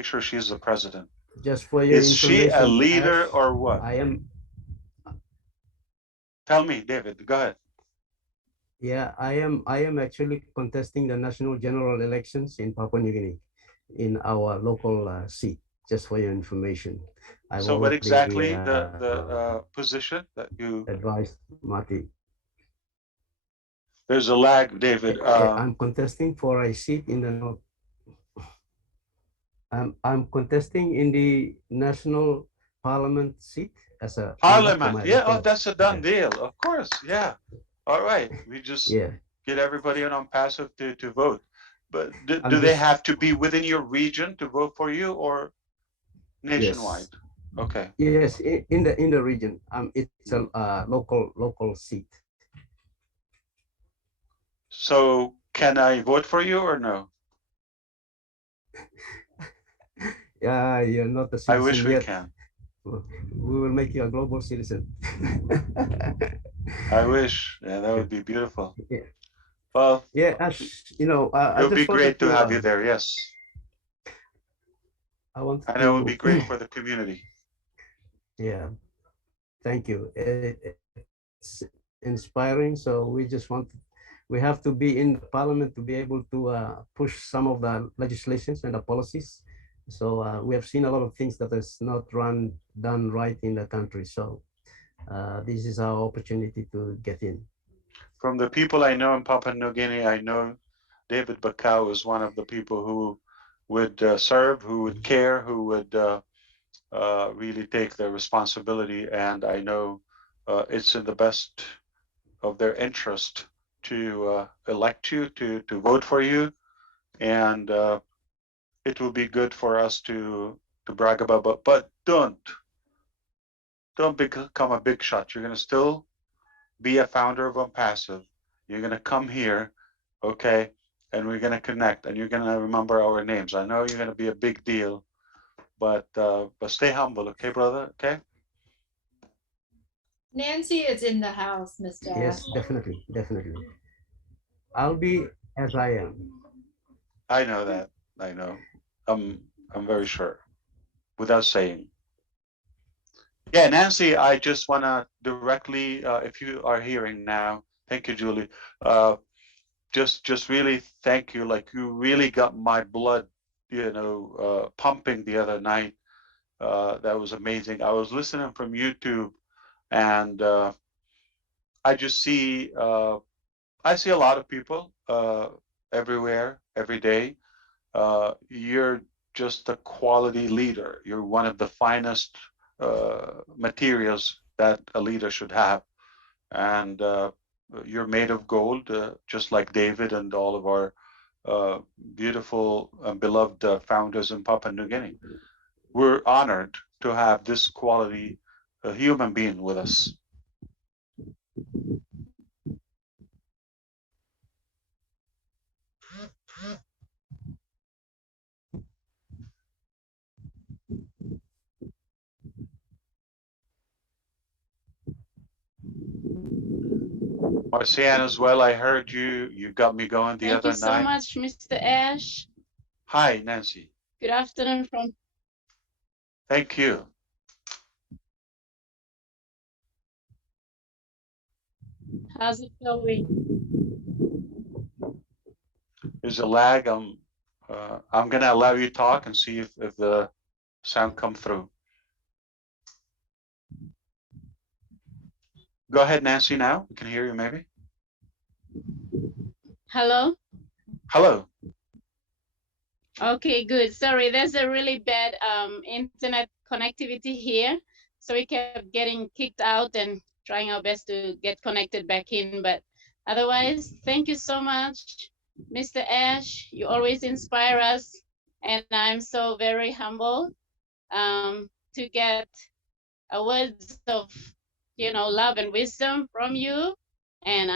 sure she's the president. Just for your Is she a information, leader Ash, or what? I am. Tell me, David. Go ahead. Yeah, I am actually contesting the national general elections in Papua New Guinea, in our local seat. Just for your information. I've So what already exactly the position that you advised Marty. There's a lag, David. I'm contesting for a seat in the north. I'm contesting in the national parliament seat as a Parliament. Yeah, oh, that's a done deal. Of course. Yeah. All right. We just get everybody on passive to vote. But do they have to be within your region to vote for you, or nationwide? Yes. Okay. Yes, in the region. It's a local seat. So can I vote for you or no? Yeah, you're not a citizen. I wish we yet. can. We will make you a global citizen. I wish. Yeah, that would be beautiful. Yeah. Well, yeah, Ash, it would be great to have you there. Yes. I want to. And it would be great for the community. Yeah. Thank you. It's inspiring. So we have to be in the parliament to be able to push some of the legislations and the policies. So we have seen a lot of things that is not done right in the country. So this is our opportunity to get in. From the people I know in Papua New Guinea, I know David BAKAU is one of the people who would serve, who would care, who would really take their responsibility. And I know it's in the best of their interest to elect you, to vote for you. And it will be good for us to brag about, but don't become a big shot. You're going to still be a founder of Unpassive. You're going to come here, okay, and we're going to connect, and you're going to remember our names. I know you're going to be a big deal, but stay humble, okay, brother, okay? Nancy is in the house, Mr. Yes, Ash. definitely, definitely. I'll be as I am. I know that. I know. I'm very sure, without saying. Yeah, Nancy, I just want to directly, if you are hearing now, thank you, Julie. Uh, just really thank you. Like you really got my blood, pumping the other night. That was amazing. I was listening from YouTube, and I just see, I see a lot of people everywhere, every day. You're just a quality leader. You're one of the finest materials that a leader should have. And you're made of gold, just like David and all of our beautiful and beloved founders in Papua New Guinea. We're honored to have this quality human being with us. Marcian as well, I heard you. You got me going the Thank you other so night. much, Mr. Ash. Hi, Nancy. Good afternoon from. Thank you. How's it going? There's a lag. I'm gonna allow you to talk and see if the sound come through. Go ahead, Nancy, now. We can hear you maybe. Hello? Hello. Okay, good. Sorry, there's a really bad internet connectivity here. So we kept getting kicked out and trying our best to get connected back in. But otherwise, thank you so much, Mr. Ash. You always inspire us. And I'm so very humbled to get words of, love and wisdom from you. And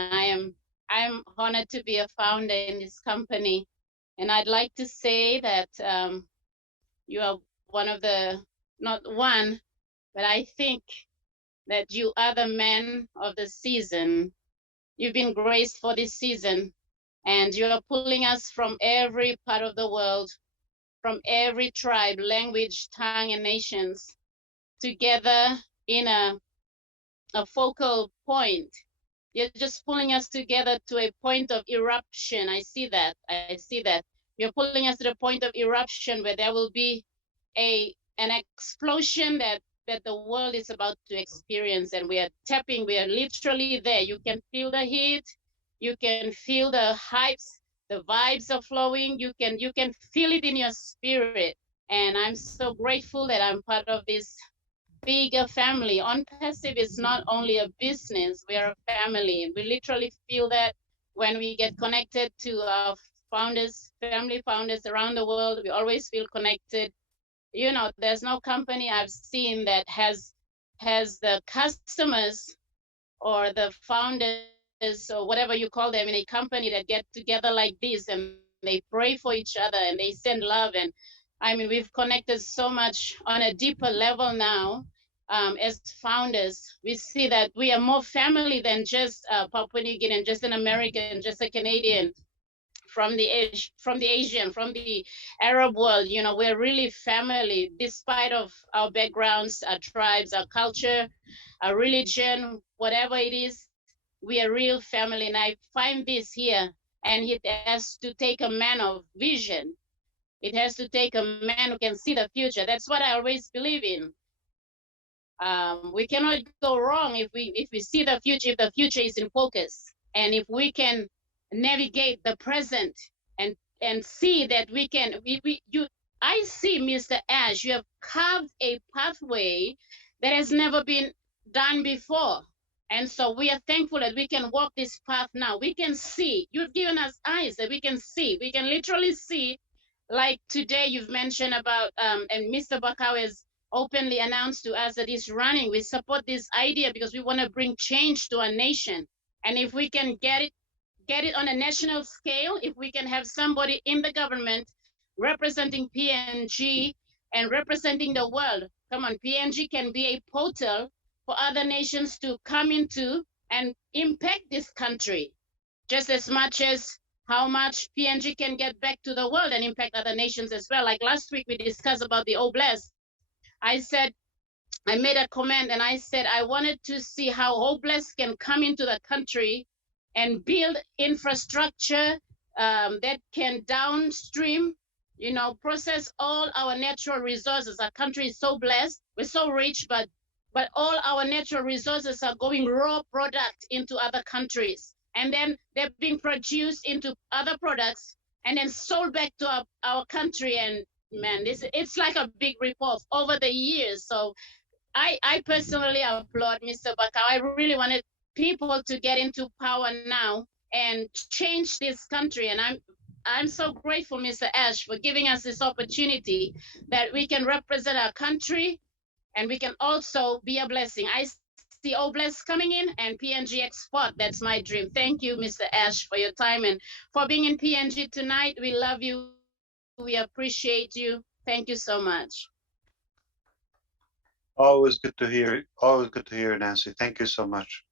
I'm honored to be a founder in this company. And I'd like to say that you are one of the, not one, but I think that you are the man of the season. You've been graced for this season, and you are pulling us from every part of the world, from every tribe, language, tongue, and nations together in a focal point. You're just pulling us together to a point of eruption. I see that. I see that. You're pulling us to the point of eruption where there will be an explosion that the world is about to experience, and we are literally there. You can feel the heat, you can feel the hypes, the vibes are flowing, you can feel it in your spirit. And I'm so grateful that I'm part of this bigger family. On Passive is not only a business, we are a family. We literally feel that when we get connected to our founders, family founders around the world, we always feel connected. There's no company I've seen that has the customers or the founders or whatever you call them in a company that get together like this and they pray for each other and they send love. And I mean, we've connected so much on a deeper level now. As founders, we see that we are more family than just Papua New Guinean, just an American, just a Canadian, from the Asian, from the Arab world. We're really family, despite of our backgrounds, our tribes, our culture, our religion, whatever it is. We are real family, and I find this here. And it has to take a man of vision. It has to take a man who can see the future. That's what I always believe in. We cannot go wrong if we see the future, if the future is in focus, and if we can navigate the present and see that we can you I see, Mr. Ash, you have carved a pathway that has never been done before. And so we are thankful that we can walk this path now. We can see. You've given us eyes that we can see. We can literally see. Like today, you've mentioned about, and Mr. BAKAU has openly announced to us that he's running. We support this idea because we want to bring change to our nation. And if we can get it on a national scale, if we can have somebody in the government representing PNG and representing the world. Come on, PNG can be a portal for other nations to come into and impact this country just as much as how much PNG can get back to the world and impact other nations as well. Like last week, we discussed about the Oblast. I made a comment and I said I wanted to see how Oblast can come into the country and build infrastructure that can downstream, process all our natural resources. Our country is so blessed, we're so rich, but all our natural resources are going raw product into other countries. And then they're being produced into other products and then sold back to our country. And man, it's like a big rip-off over the years. So I personally applaud Mr. BAKAU. I really wanted people to get into power now and change this country. And I'm so grateful, Mr. Ash, for giving us this opportunity that we can represent our country and we can also be a blessing. I see Oblast coming in and PNG export. That's my dream. Thank you, Mr. Ash, for your time and for being in PNG tonight. We love you. We appreciate you. Thank you so much. Always good to hear. Always good to hear, Nancy. Thank you so much.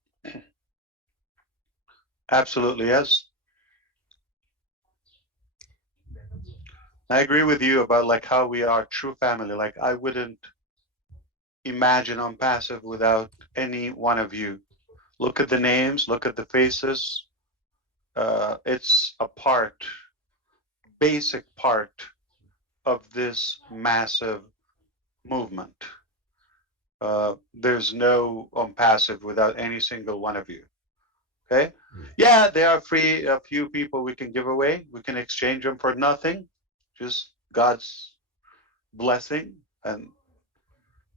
Absolutely, yes. I agree with you about like how we are true family. Like I wouldn't imagine on Passive without any one of you. Look at the names, look at the faces. It's a part, basic part of this massive movement. There's no on Passive without any single one of you. Okay? Yeah, there are a few people we can give away. We can exchange them for nothing. Just God's blessing and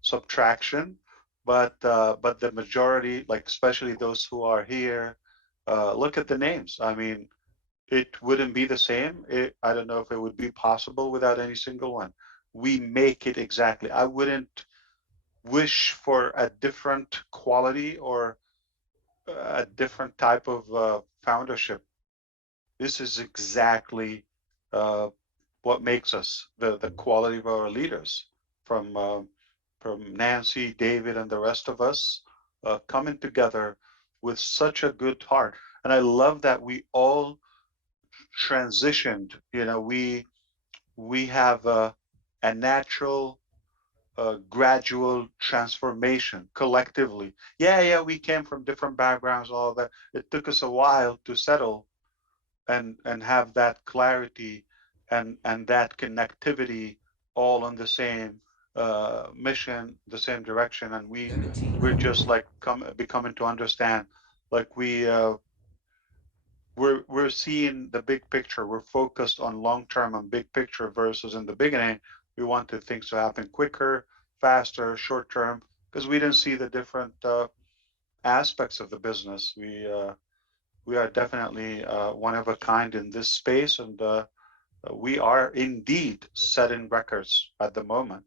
subtraction. But the majority, like especially those who are here, look at the names. I mean, it wouldn't be the same. I don't know if it would be possible without any single one. We make it exactly. I wouldn't wish for a different quality or a different type of foundership. This is exactly what makes us the quality of our leaders, from Nancy, David, and the rest of us coming together with such a good heart. And I love that we all transitioned. We have a natural gradual transformation collectively. Yeah, we came from different backgrounds, all that. It took us a while to settle and have that clarity and that connectivity all on the same mission, the same direction. And we're just like becoming to understand, like we're seeing the big picture. We're focused on long-term and big picture versus in the beginning, we wanted things to happen quicker, faster, short-term, because we didn't see the different aspects of the business. We are definitely one of a kind in this space, and we are indeed setting records at the moment.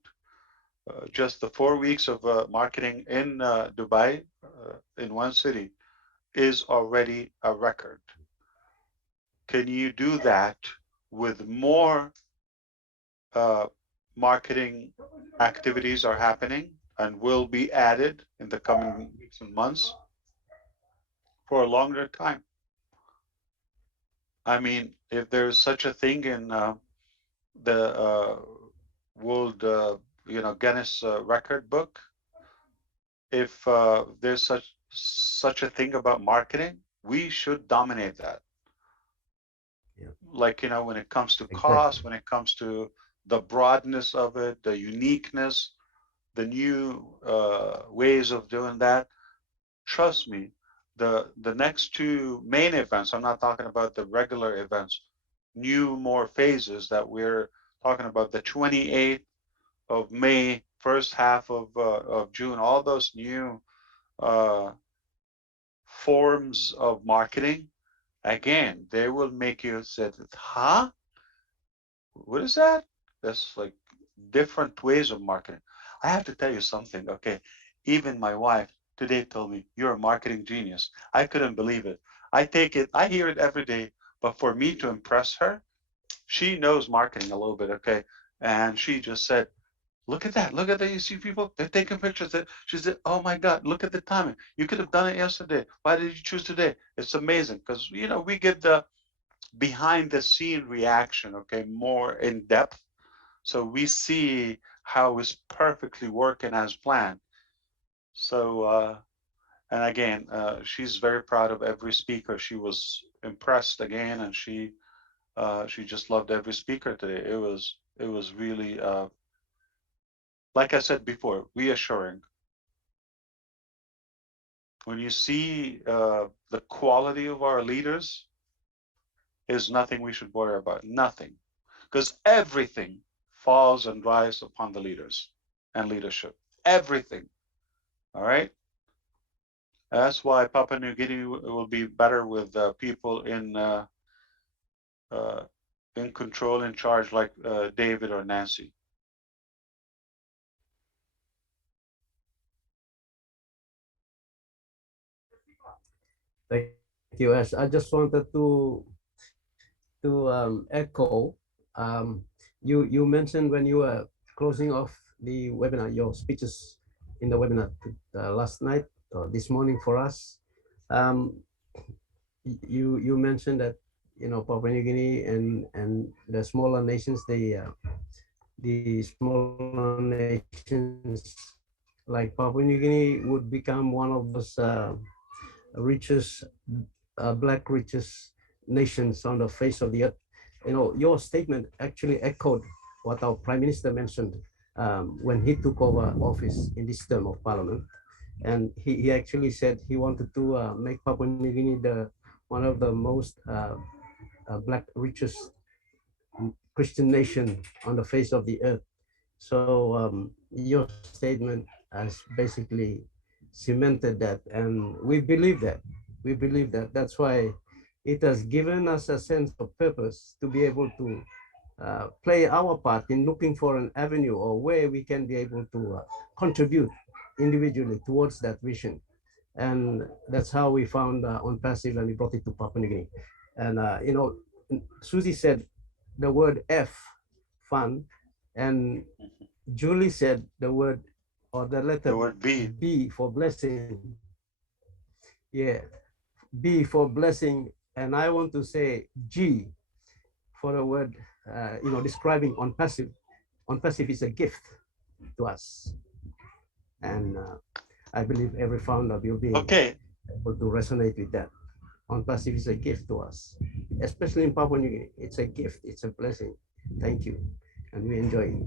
Just the 4 weeks of marketing in Dubai, in one city, is already a record. Can you do that with more marketing activities are happening and will be added in the coming weeks and months for a longer time? I mean, if there's such a thing in the World, Guinness Record Book, if there's such a thing about marketing, we should dominate that. Yeah. Like, when it comes to cost, when it comes to the broadness of it, the uniqueness, the new ways of doing that, trust me, the next two main events, I'm not talking about the regular events, more phases that we're talking about, the 28th of May, first half of June, all those new forms of marketing, again, they will make you say, huh? What is that? That's like different ways of marketing. I have to tell you something, okay? Even my wife today told me, you're a marketing genius. I couldn't believe it. I hear it every day, but for me to impress her, she knows marketing a little bit, okay? And she just said, Look at that. Look at that. You see people, they're taking pictures. She said, oh my God, look at the timing. You could have done it yesterday. Why did you choose today? It's amazing because, you know, we get the behind the scene reaction, okay, more in depth. So we see how it's perfectly working as planned. So, and again, she's very proud of every speaker. She was impressed again, and she just loved every speaker today. It was really, like I said before, reassuring. When you see the quality of our leaders, is nothing we should worry about. Nothing, because everything falls and rises upon the leaders and leadership. Everything. All right. That's why Papua New Guinea will be better with people in control, in charge, like David or Nancy. Thank you, Ash. I just wanted to echo. You mentioned when you were closing off the webinar, your speeches in the webinar last night or this morning for us. You mentioned that, you know, Papua New Guinea and the smaller nations, the smaller nations like Papua New Guinea would become one of those richest, black richest nations on the face of the earth. You know, your statement actually echoed what our Prime Minister mentioned when he took over office in this term of Parliament. And he actually said he wanted to make Papua New Guinea one of the most black richest Christian nation on the face of the earth. So your statement has basically cemented that, and we believe that. We believe that. That's why it has given us a sense of purpose to be able to play our part in looking for an avenue or where we can be able to contribute individually towards that vision. And that's how we found On Passive, and we brought it to Papua New Guinea. And, you know, Susie said the word F, fun, and Julie said the word or the letter B for blessing. Yeah, B for blessing. And I want to say G for the word, you know, describing On Passive. On Passive is a gift to us. And I believe every founder will be able to resonate with that. On Passive is a gift to us, especially in Papua New Guinea. It's a gift, it's a blessing. Thank you. And we enjoy it.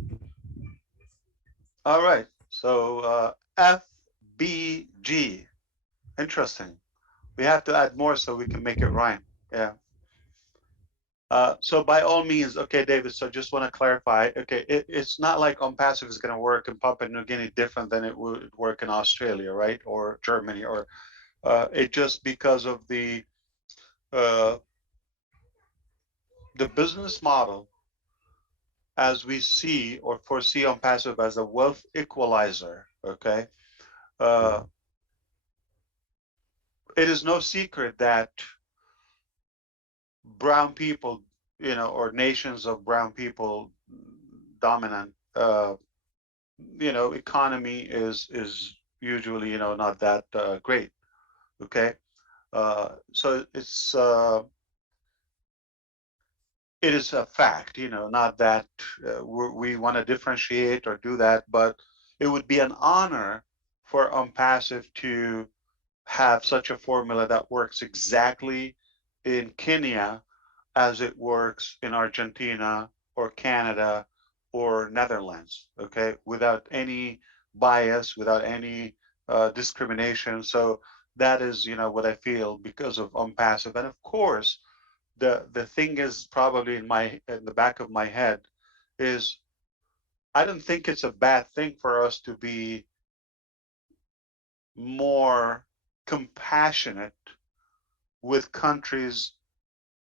All right. So FBG. Interesting. We have to add more so we can make it rhyme. Yeah. So by all means, okay, David, so just want to clarify, okay, it's not like On Passive is going to work in Papua New Guinea different than it would work in Australia, right? Or Germany, or it just because of the business model as we see or foresee On Passive as a wealth equalizer, okay? It is no secret that brown people, you know, or nations of brown people dominant, you know, economy is usually, you know, not that great. Okay, so it is a fact, you know, not that we want to differentiate or do that, but it would be an honor for On Passive to have such a formula that works exactly in Kenya as it works in Argentina or Canada or Netherlands, okay, without any bias, without any discrimination. So that is, you know, what I feel because of On Passive. And of course, the thing is probably in the back of my head is I don't think it's a bad thing for us to be more compassionate with countries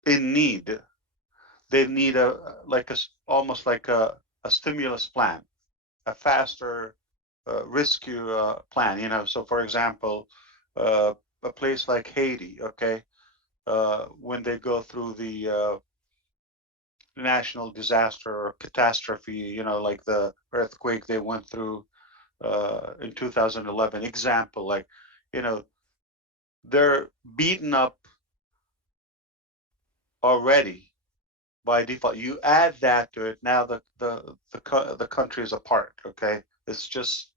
in need. They need almost like a stimulus plan, a faster rescue plan. You know, so for example, a place like Haiti, okay, when they go through the national disaster or catastrophe, you know, like the earthquake they went through in 2011. Example, like, you know, they're beaten up already by default. You add that to it, now the country is apart. Okay, it's just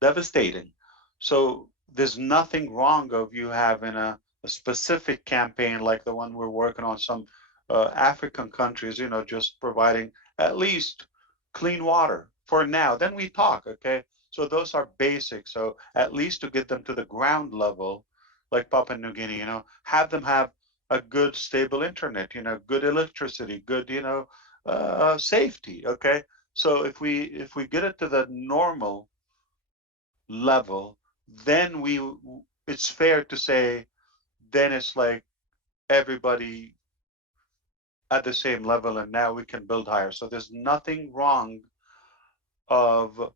devastating. So there's nothing wrong of you having a specific campaign like the one we're working on some African countries, you know, just providing at least clean water for now. Then we talk, okay? So those are basic. So at least to get them to the ground level, like Papua New Guinea, you know, have them have a good stable internet, you know, good electricity, good, you know, safety, okay? So if we get it to the normal level, then it's fair to say, then it's like everybody at the same level, and now we can build higher. So there's nothing wrong of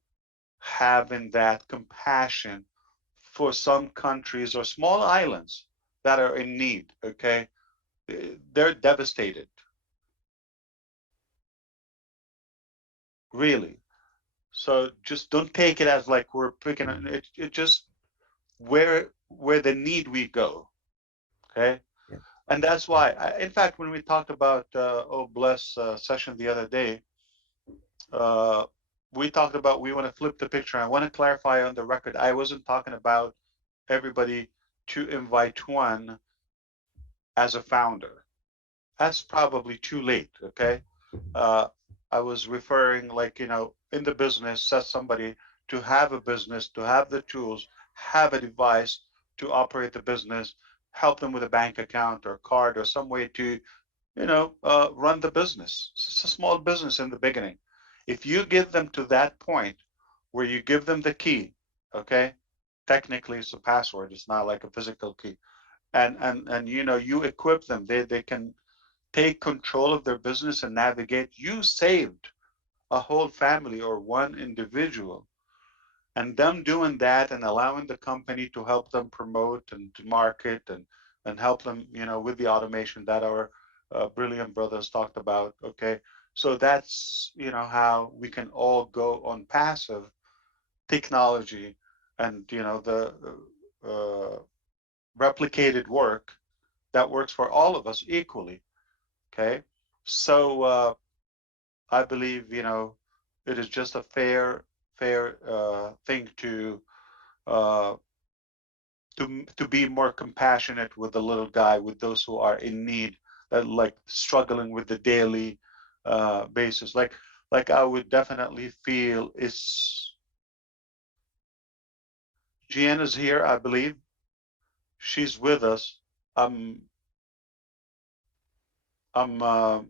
having that compassion for some countries or small islands that are in need. Okay, they're devastated, really. So just don't take it as like we're picking it. It just where the need we go. Okay. Yeah. And that's why, in fact, when we talked about Oh Bless session the other day, uh, we talked about we want to flip the picture. I want to clarify on the record, I wasn't talking about everybody to invite one as a founder. That's probably too late, okay? Uh, I was referring like, you know, in the business, set somebody to have a business, to have the tools, have a device to operate the business, help them with a bank account or card or some way to, you know, run the business. It's a small business in the beginning. If you give them to that point where you give them the key, okay, technically it's a password. It's not like a physical key. And you know, you equip them. They can take control of their business and navigate. You saved a whole family or one individual. And them doing that and allowing the company to help them promote and to market and help them, you know, with the automation that our brilliant brothers talked about. Okay, so that's, you know, how we can all go on passive technology and, you know, the replicated work that works for all of us equally. Okay, so I believe, you know, it is just a fair thing uh, to be more compassionate with the little guy, with those who are in need, that like struggling with the daily basis. Like I would definitely feel it's Gianna's here, I believe. She's with us. I'm I'm uh,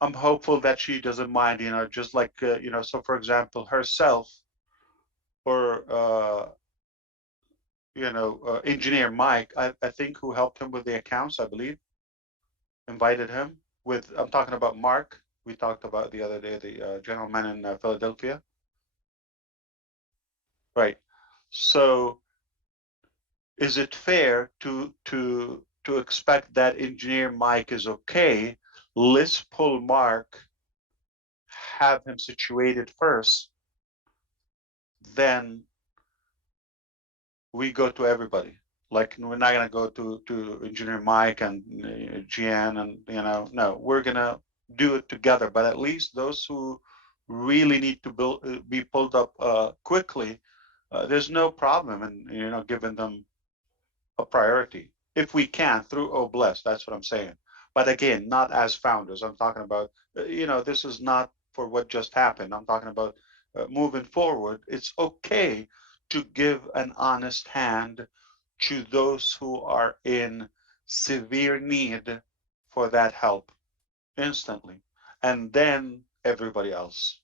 I'm hopeful that she doesn't mind, you know, just like you know. So for example, herself or you know, engineer Mike, I think, who helped him with the accounts, I believe, invited him with, I'm talking about Mark. We talked about the other day, the gentleman in Philadelphia. Right. So is it fair to expect that engineer Mike is okay? Let's pull Mark, have him situated first, then we go to everybody. Like we're not gonna go to engineer Mike and GN and, you know, no, we're gonna do it together. But at least those who really need to be pulled up quickly, there's no problem in, you know, giving them a priority if we can through Oh Bless. That's what I'm saying. But again, not as founders. I'm talking about, you know, this is not for what just happened. I'm talking about moving forward. It's okay to give an honest hand to those who are in severe need for that help instantly, and then everybody else.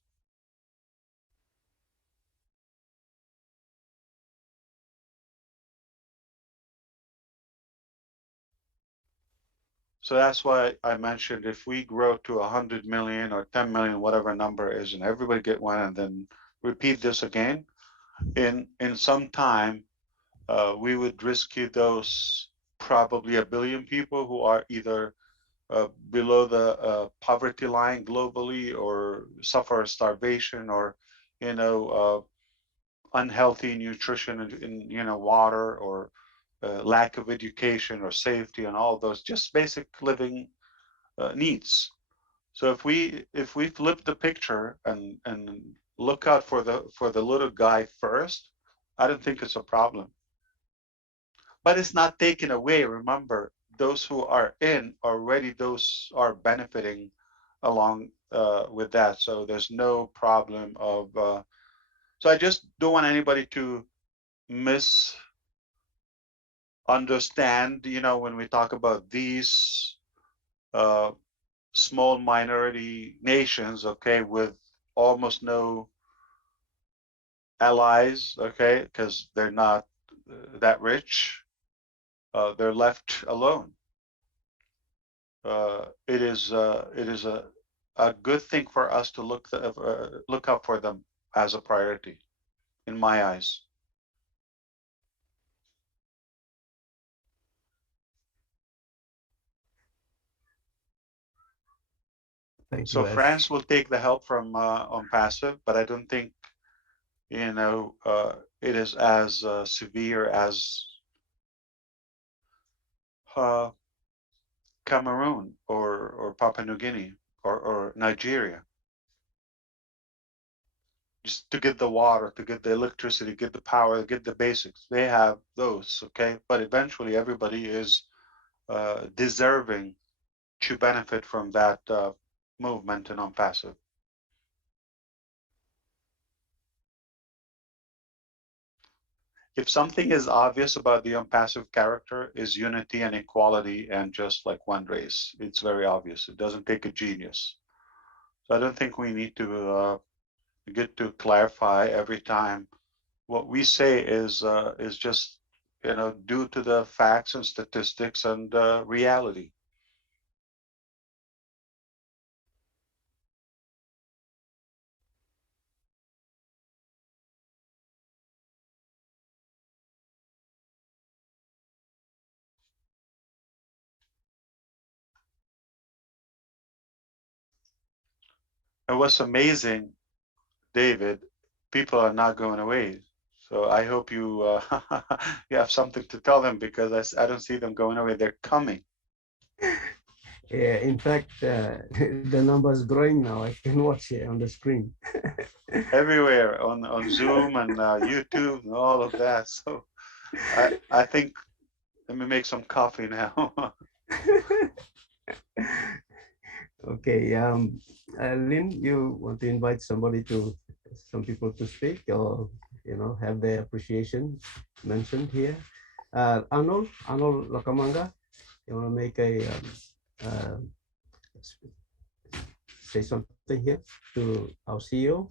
So that's why I mentioned if we grow to 100 million or 10 million, whatever number is, and everybody get one, and then repeat this again, in some time, we would rescue those probably a billion people who are either below the poverty line globally, or suffer starvation, or unhealthy nutrition in water, or lack of education or safety, and all those just basic living needs. So if we flip the picture and look out for the little guy first, I don't think it's a problem. But it's not taken away. Remember, those who are in already, those are benefiting along with that. So there's no problem of. So I just don't want anybody to misunderstand. When we talk about these small minority nations, okay, with almost no allies, okay, because they're not that rich, they're left alone. It is a good thing for us to look up for them as a priority, in my eyes. Thank So you, Ash. France will take the help from on passive, but I don't think it is as severe as Cameroon or Papua New Guinea or Nigeria. Just to get the water, to get the electricity, get the power, get the basics. They have those, okay? But eventually everybody is deserving to benefit from that movement and non-passive. If something is obvious about the unpassive character, is unity and equality and just like one race. It's very obvious. It doesn't take a genius. So I don't think we need to get to clarify every time. What we say is just due to the facts and statistics and reality. And what's amazing, David, people are not going away. So I hope you you have something to tell them, because I don't see them going away. They're coming. Yeah, in fact, the number is growing now. I can watch it on the screen. Everywhere on Zoom and YouTube and all of that. So I think let me make some coffee now. Okay, Lynn, you want to invite some people to speak, or have their appreciation mentioned here? Arnold Lakamanga, you want to make uh, say something here to our CEO?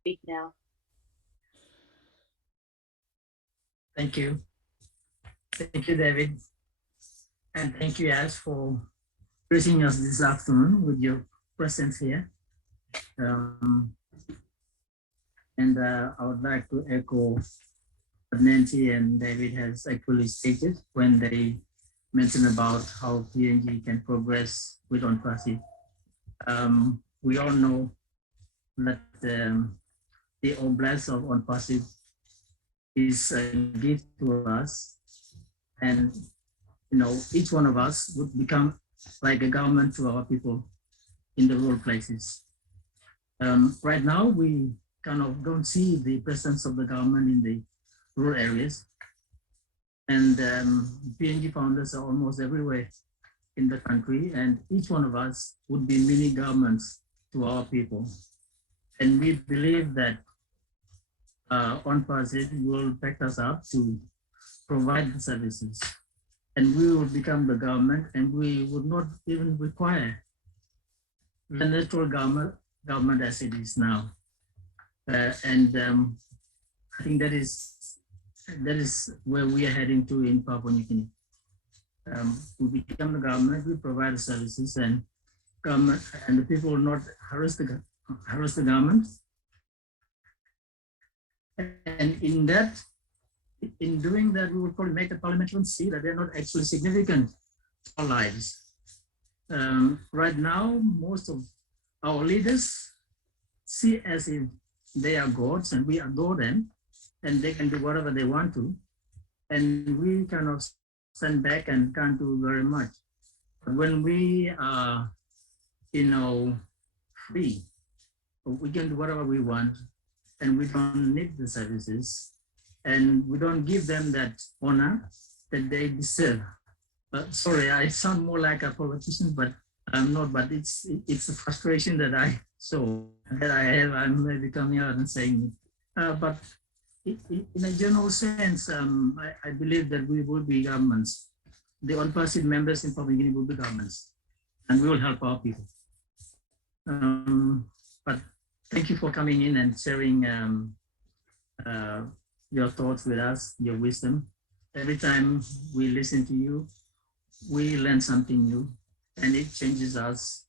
Speak now. Thank you. Thank you, David. And thank you, Ash, for gracing us this afternoon with your presence here. I would like to echo what Nancy and David has actually stated when they mentioned about how PNG can progress with on-passive. We all know that the oblast of on-passive is a gift to us, and each one of us would become like a government to our people in the rural places. Right now, we kind of don't see the presence of the government in the rural areas, and PNG founders are almost everywhere in the country, and each one of us would be mini governments to our people. And we believe that on-passive will back us up to provide the services, and we will become the government, and we would not even require the natural government as it is now. I think that is where we are heading to in Papua New Guinea. We become the government, we provide the services, and government and the people will not harass the government, And in doing that, we will probably make the parliamentarians see that they're not actually significant for our lives. Right now, most of our leaders see as if they are gods and we adore them and they can do whatever they want to. And we kind of stand back and can't do very much. But when we are, free, we can do whatever we want and we don't need the services and we don't give them that honor that they deserve. Sorry, I sound more like a politician, but I'm not. But it's a frustration that I saw that I have. I may be coming out and saying, but in a general sense, I believe that we will be governments. The on-passive members in Papua New Guinea will be governments, and we will help our people. But thank you for coming in and sharing your thoughts with us, your wisdom. Every time we listen to you, we learn something new and it changes us.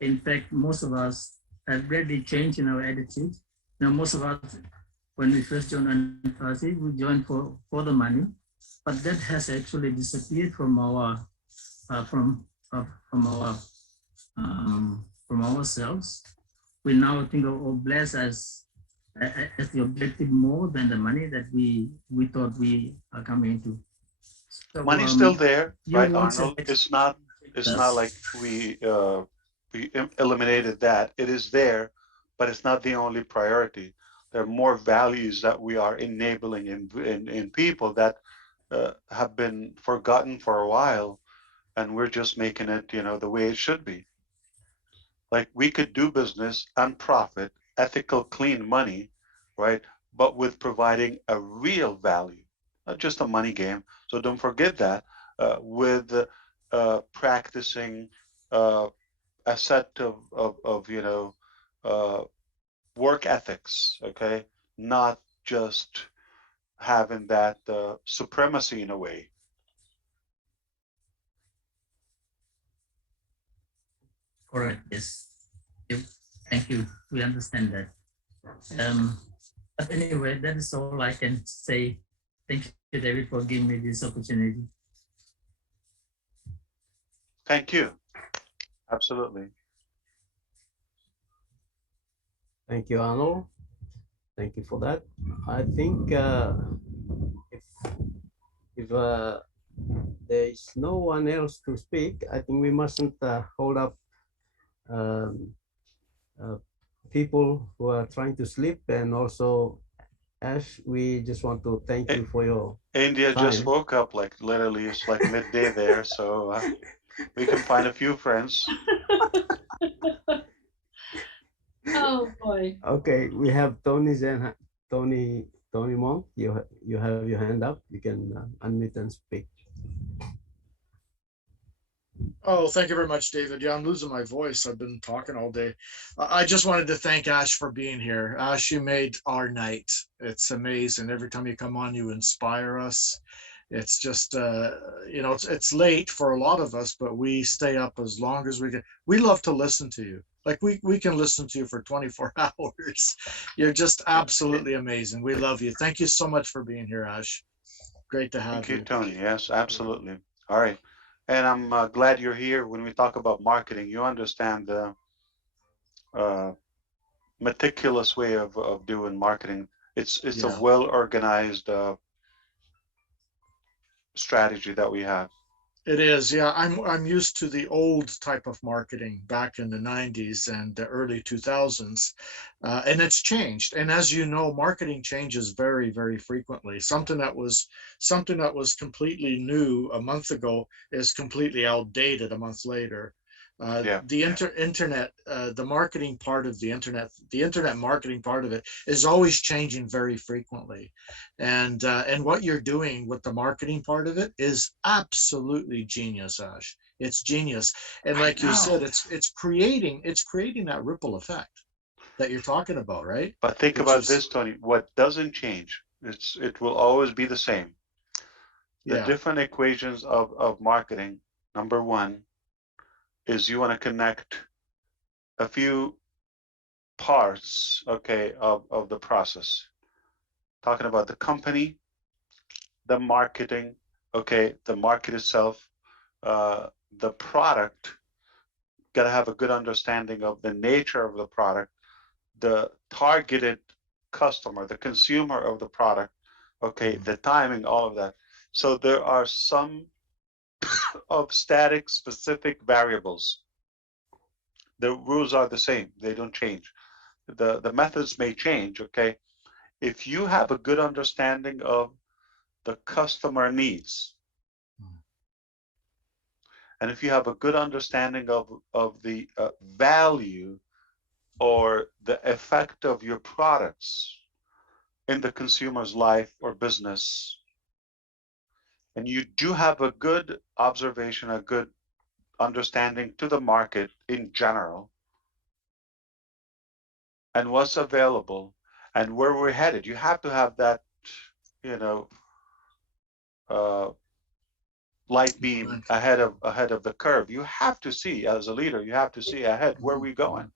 In fact, most of us have greatly changed in our attitude. Now, most of us, when we first joined Anfasi, we joined for the money, but that has actually disappeared from ourselves. We now think of bless as the objective more than the money that we thought we are coming into. So, Money's still there, your right, words Arnold? It's not like we eliminated that. It is there, but it's not the only priority. There are more values that we are enabling in people that have been forgotten for a while, and we're just making it, the way it should be. Like we could do business and profit, ethical, clean money, right? But with providing a real value, not just a money game. So don't forget that with practicing a set of work ethics, okay? Not just having that supremacy in a way. Correct. Yes. Thank you. We understand that. But anyway, that is all I can say. Thank you, David, for giving me this opportunity. Thank you. Absolutely. Thank you, Arnold. Thank you for that. I think if there is no one else to speak, I think we mustn't hold up people who are trying to sleep. And also, Ash, we just want to thank you for your India time. just woke up, like literally, it's like midday there, so we can find a few friends. Oh boy. Okay, we have Tony Monk. You have your hand up. You can unmute and speak. Oh, thank you very much, David. Yeah, I'm losing my voice. I've been talking all day. I just wanted to thank Ash for being here. Ash, you made our night. It's amazing. Every time you come on, you inspire us. It's just, it's late for a lot of us, but we stay up as long as we can. We love to listen to you. Like we can listen to you for 24 hours. You're just absolutely amazing. We love you. Thank you so much for being here, Ash. Great to have you. Thank you, Tony. Yes, absolutely. All right. And I'm glad you're here. When we talk about marketing, you understand the meticulous way of doing marketing. It's a well-organized strategy that we have. It is, yeah. I'm used to the old type of marketing back in the 90s and the early 2000s, and it's changed. And as you know, marketing changes very, very frequently. Something that was completely new a month ago is completely outdated a month later. The internet, the marketing part of the internet marketing part of it is always changing very frequently, and what you're doing with the marketing part of it is absolutely genius, Ash. It's genius, and like you said, it's creating that ripple effect that you're talking about, right? But think about this, Tony. What doesn't change? It will always be the same. The different equations of marketing. Number one is you want to connect a few parts, okay, of the process. talking about the company, the marketing, okay, the market itself, the product, got to have a good understanding of the nature of the product, the targeted customer, the consumer of the product, okay, the timing, all of that. So there are some of static specific variables. The rules are the same, they don't change. The methods may change, okay? If you have a good understanding of the customer needs, and if you have a good understanding of the value or the effect of your products in the consumer's life or business, and you do have a good observation, a good understanding to the market in general, and what's available and where we're headed, you have to have that, you know, light beam ahead of the curve. You have to see, as a leader, you have to see ahead where we're going.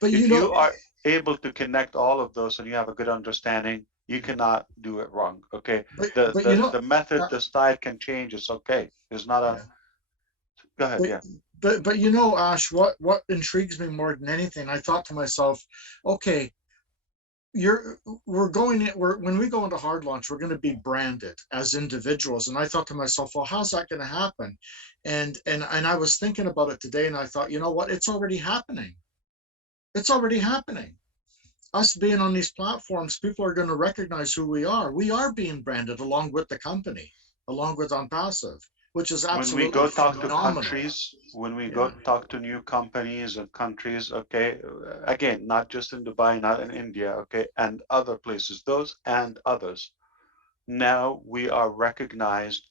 But If you are able to connect all of those and you have a good understanding, you cannot do it wrong. Okay. The method, the style can change. It's okay. It's not a, go ahead. Yeah. But you know, Ash, what intrigues me more than anything, I thought to myself, okay, when we go into hard launch, we're going to be branded as individuals. And I thought to myself, well, how's that going to happen? And I was thinking about it today, and I thought, you know what, it's already happening. It's already happening. Us being on these platforms, people are going to recognize who we are. We are being branded along with the company, along with OnPassive, which is absolutely when we go talk phenomenal. to countries, when we go talk to new companies and countries, okay, again, not just in Dubai, not in India, okay, and other places, those and others, now we are recognized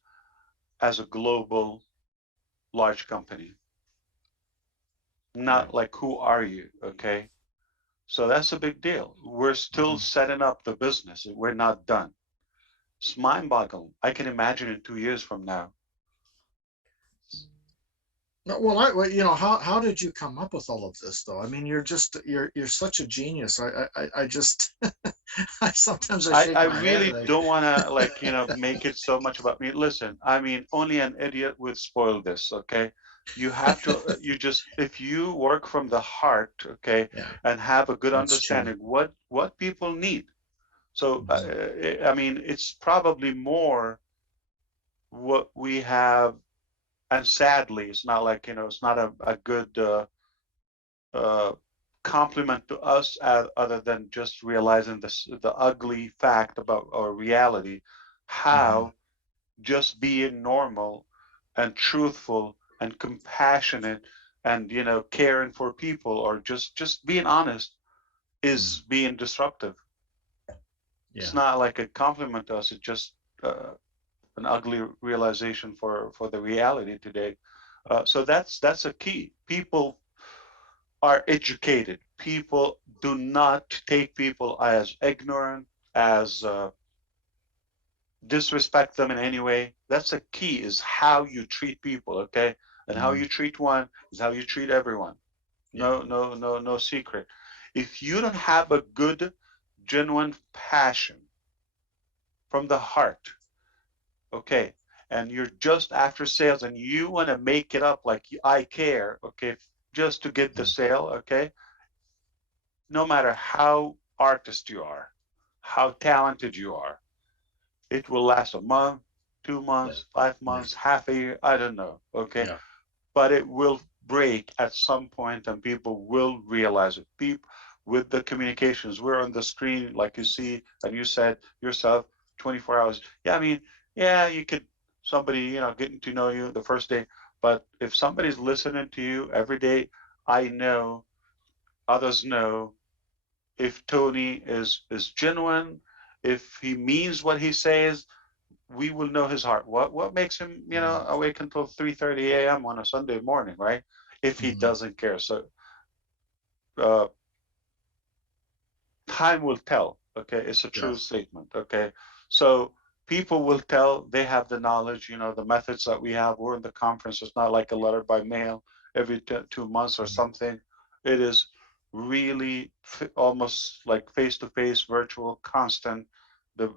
as a global large company. Not like, who are you, okay? So that's a big deal. We're still setting up the business. We're not done. It's mind-boggling. I can imagine in 2 years from now. Well, you know, how did you come up with all of this, though? I mean, you're such a genius. I just I sometimes shake my head. Really don't want to, like, you know, make it so much about me. Listen, I mean, only an idiot would spoil this, okay? You have to, if you work from the heart, okay, and have a good understanding what people need. So, I mean, it's probably more what we have, and sadly, it's not like, you know, it's not a good compliment to us, other than just realizing the ugly fact about our reality, how just being normal and truthful and compassionate and, you know, caring for people, or just being honest, is being disruptive. It's not like a compliment to us. It's just an ugly realization for the reality today. So that's a key. People are educated. People do not take people as ignorant, as disrespect them in any way. That's a key, is how you treat people, okay? And how you treat one is how you treat everyone. No secret. If you don't have a good, genuine passion from the heart, okay, and you're just after sales and you want to make it up like I care, okay, just to get the sale, okay, no matter how artist you are, how talented you are, it will last a month, 2 months, 5 months, half a year, I don't know, okay, but it will break at some point, and people will realize it. People, with the communications, we're on the screen, like you see, and you said yourself, 24 hours. Yeah, I mean, yeah, you could, somebody, you know, getting to know you the first day, but if somebody's listening to you every day, I know, others know, if Tony is genuine, if he means what he says, we will know his heart. What makes him, you know, awake until 3:30 a.m. on a Sunday morning, right? If he doesn't care. So time will tell, okay? It's a true statement, okay? So people will tell, they have the knowledge, you know, the methods that we have. We're in the conference. It's not like a letter by mail every 2 months or something. It is really almost like face-to-face, virtual, constant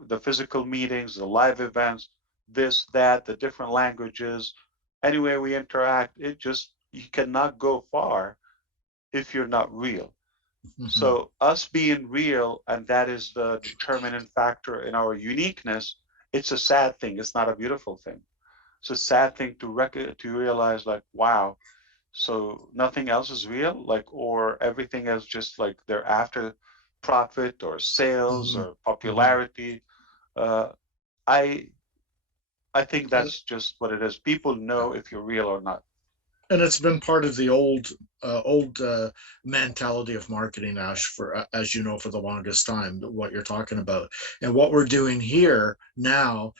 the physical meetings, the live events, this, that, the different languages, anywhere we interact, it just, you cannot go far if you're not real. So us being real, and that is the determining factor in our uniqueness, it's a sad thing. It's not a beautiful thing. It's a sad thing to realize, like, wow, so nothing else is real, like, or everything is just like they're after profit or sales or popularity. Uh, I I think that's just what it is. People know if you're real or not. And it's been part of the old mentality of marketing, Ash, for as you know, for the longest time, what you're talking about. And what we're doing here now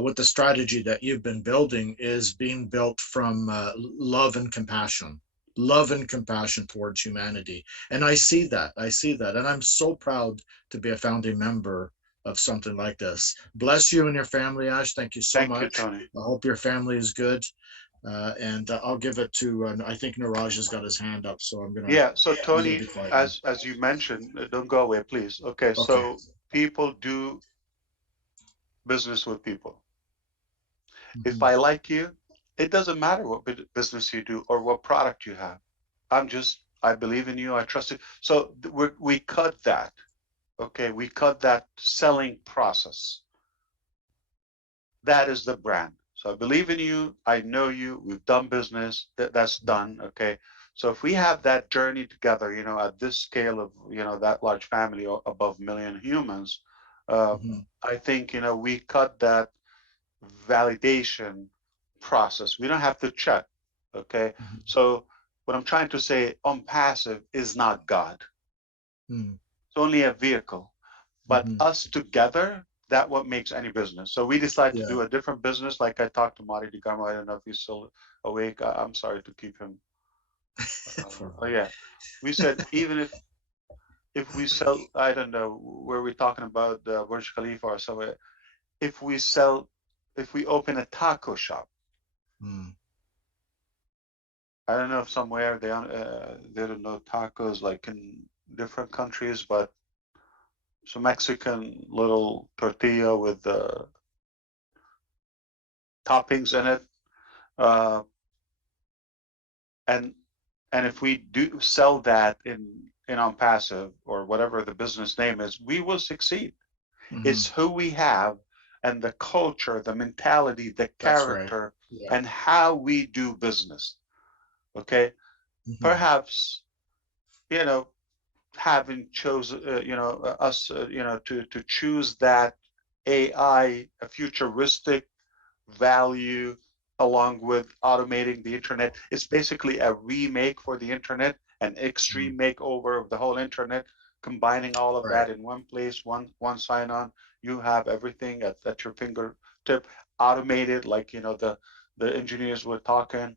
with the strategy that you've been building is being built from love and compassion towards humanity. And I see that, and I'm so proud to be a founding member of something like this. Bless you and your family, Ash. Thank you so Thank you, much. Tony. I hope your family is good. And I'll give it to, I think Niraj has got his hand up, so I'm gonna. Yeah, so I'm gonna Tony, be quiet. as you mentioned, don't go away, please. Okay, Okay. so people do business with people. If I like you, it doesn't matter what business you do or what product you have. I believe in you, I trust you. So we cut that. Okay, we cut that selling process. That is the brand. So I believe in you, I know you, we've done business, that's done. Okay. So if we have that journey together, at this scale of, that large family above 1 million humans, I think, we cut that validation process. We don't have to check. Okay. So what I'm trying to say, passive is not God. It's only a vehicle. But us together, that what makes any business. So we decided to do a different business. Like I talked to Marty DeGarmo. I don't know if he's still awake. I'm sorry to keep him. Oh yeah. We said even if we sell, I don't know where we're talking about Burj Khalifa or somewhere. If we open a taco shop, I don't know if somewhere they don't know tacos like in different countries, but some Mexican little tortilla with toppings in it. And if we do sell that in on passive or whatever the business name is, we will succeed. It's who we have and the culture, the mentality, the character, and how we do business. Okay. Perhaps, having chosen, us, to choose that AI, a futuristic value along with automating the internet. It's basically a remake for the internet, an extreme makeover of the whole internet, combining all of that in one place, one sign on. You have everything at your fingertip, automated, like the engineers were talking,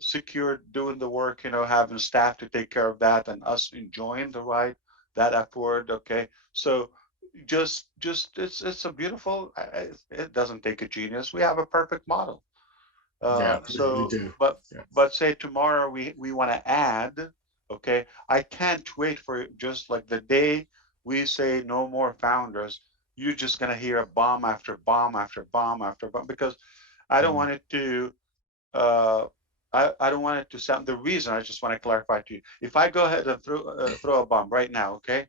secure, doing the work, having staff to take care of that, and us enjoying the ride, that upward. Okay, so just it's a beautiful, it doesn't take a genius. We have a perfect model. We do. But say tomorrow we want to add. Okay, I can't wait for just like the day we say no more founders, you're just gonna hear a bomb after bomb after bomb after bomb, because I don't want it to I don't want it to sound, the reason, I just want to clarify to you, if I go ahead and throw a bomb right now, okay,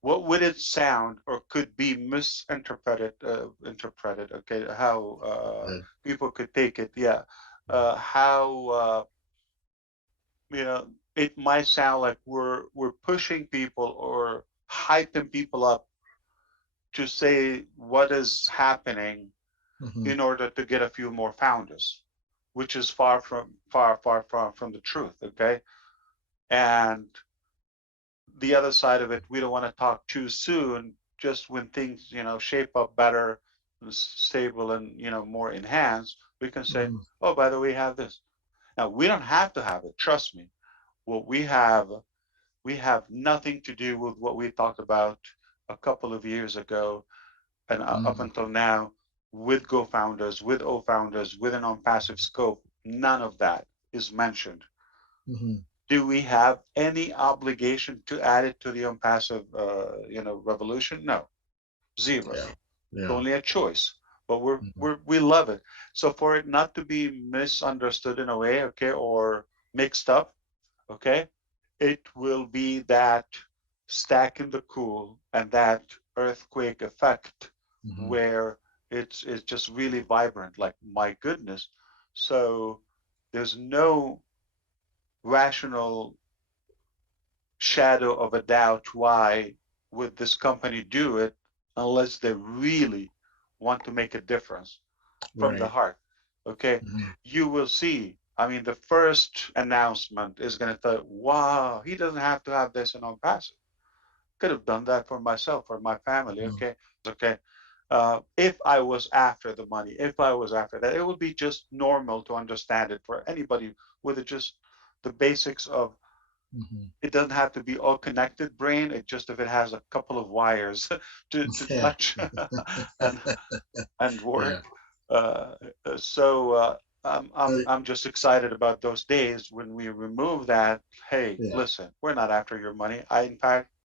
what would it sound or could be misinterpreted, okay, how people could take it, how it might sound like we're pushing people or hyping people up to say what is happening in order to get a few more founders, which is far from the truth. Okay, and the other side of it, we don't want to talk too soon. Just when things, shape up better, and stable, and more enhanced, we can say, "Oh, by the way, we have this." Now we don't have to have it. Trust me. What we have nothing to do with what we talked about a couple of years ago, and up until now, with Go founders, with O founders, with an on-passive scope. None of that is mentioned. Do we have any obligation to add it to the on-passive, revolution? No. Zero. Yeah. It's Yeah. only a choice. But Mhm. we love it. So for it not to be misunderstood in a way, okay, or mixed up, okay, it will be that stack in the cool and that earthquake effect Mhm. where it's just really vibrant, like my goodness. So there's no rational shadow of a doubt why would this company do it unless they really want to make a difference from the Right. heart. Okay, Mhm. you will see. I mean, the first announcement is going to tell, wow, he doesn't have to have this in on passive. Could have done that for myself, for my family. Mhm. Okay, okay. If I was after the money, if I was after that, it would be just normal to understand it for anybody with just the basics of. Mhm. It doesn't have to be all connected brain. It just if it has a couple of wires to Yeah. touch and and Yeah. work. Uh, so Uh, I'm just excited about those days when we remove that. Hey, yeah. listen, we're not after your money. In fact,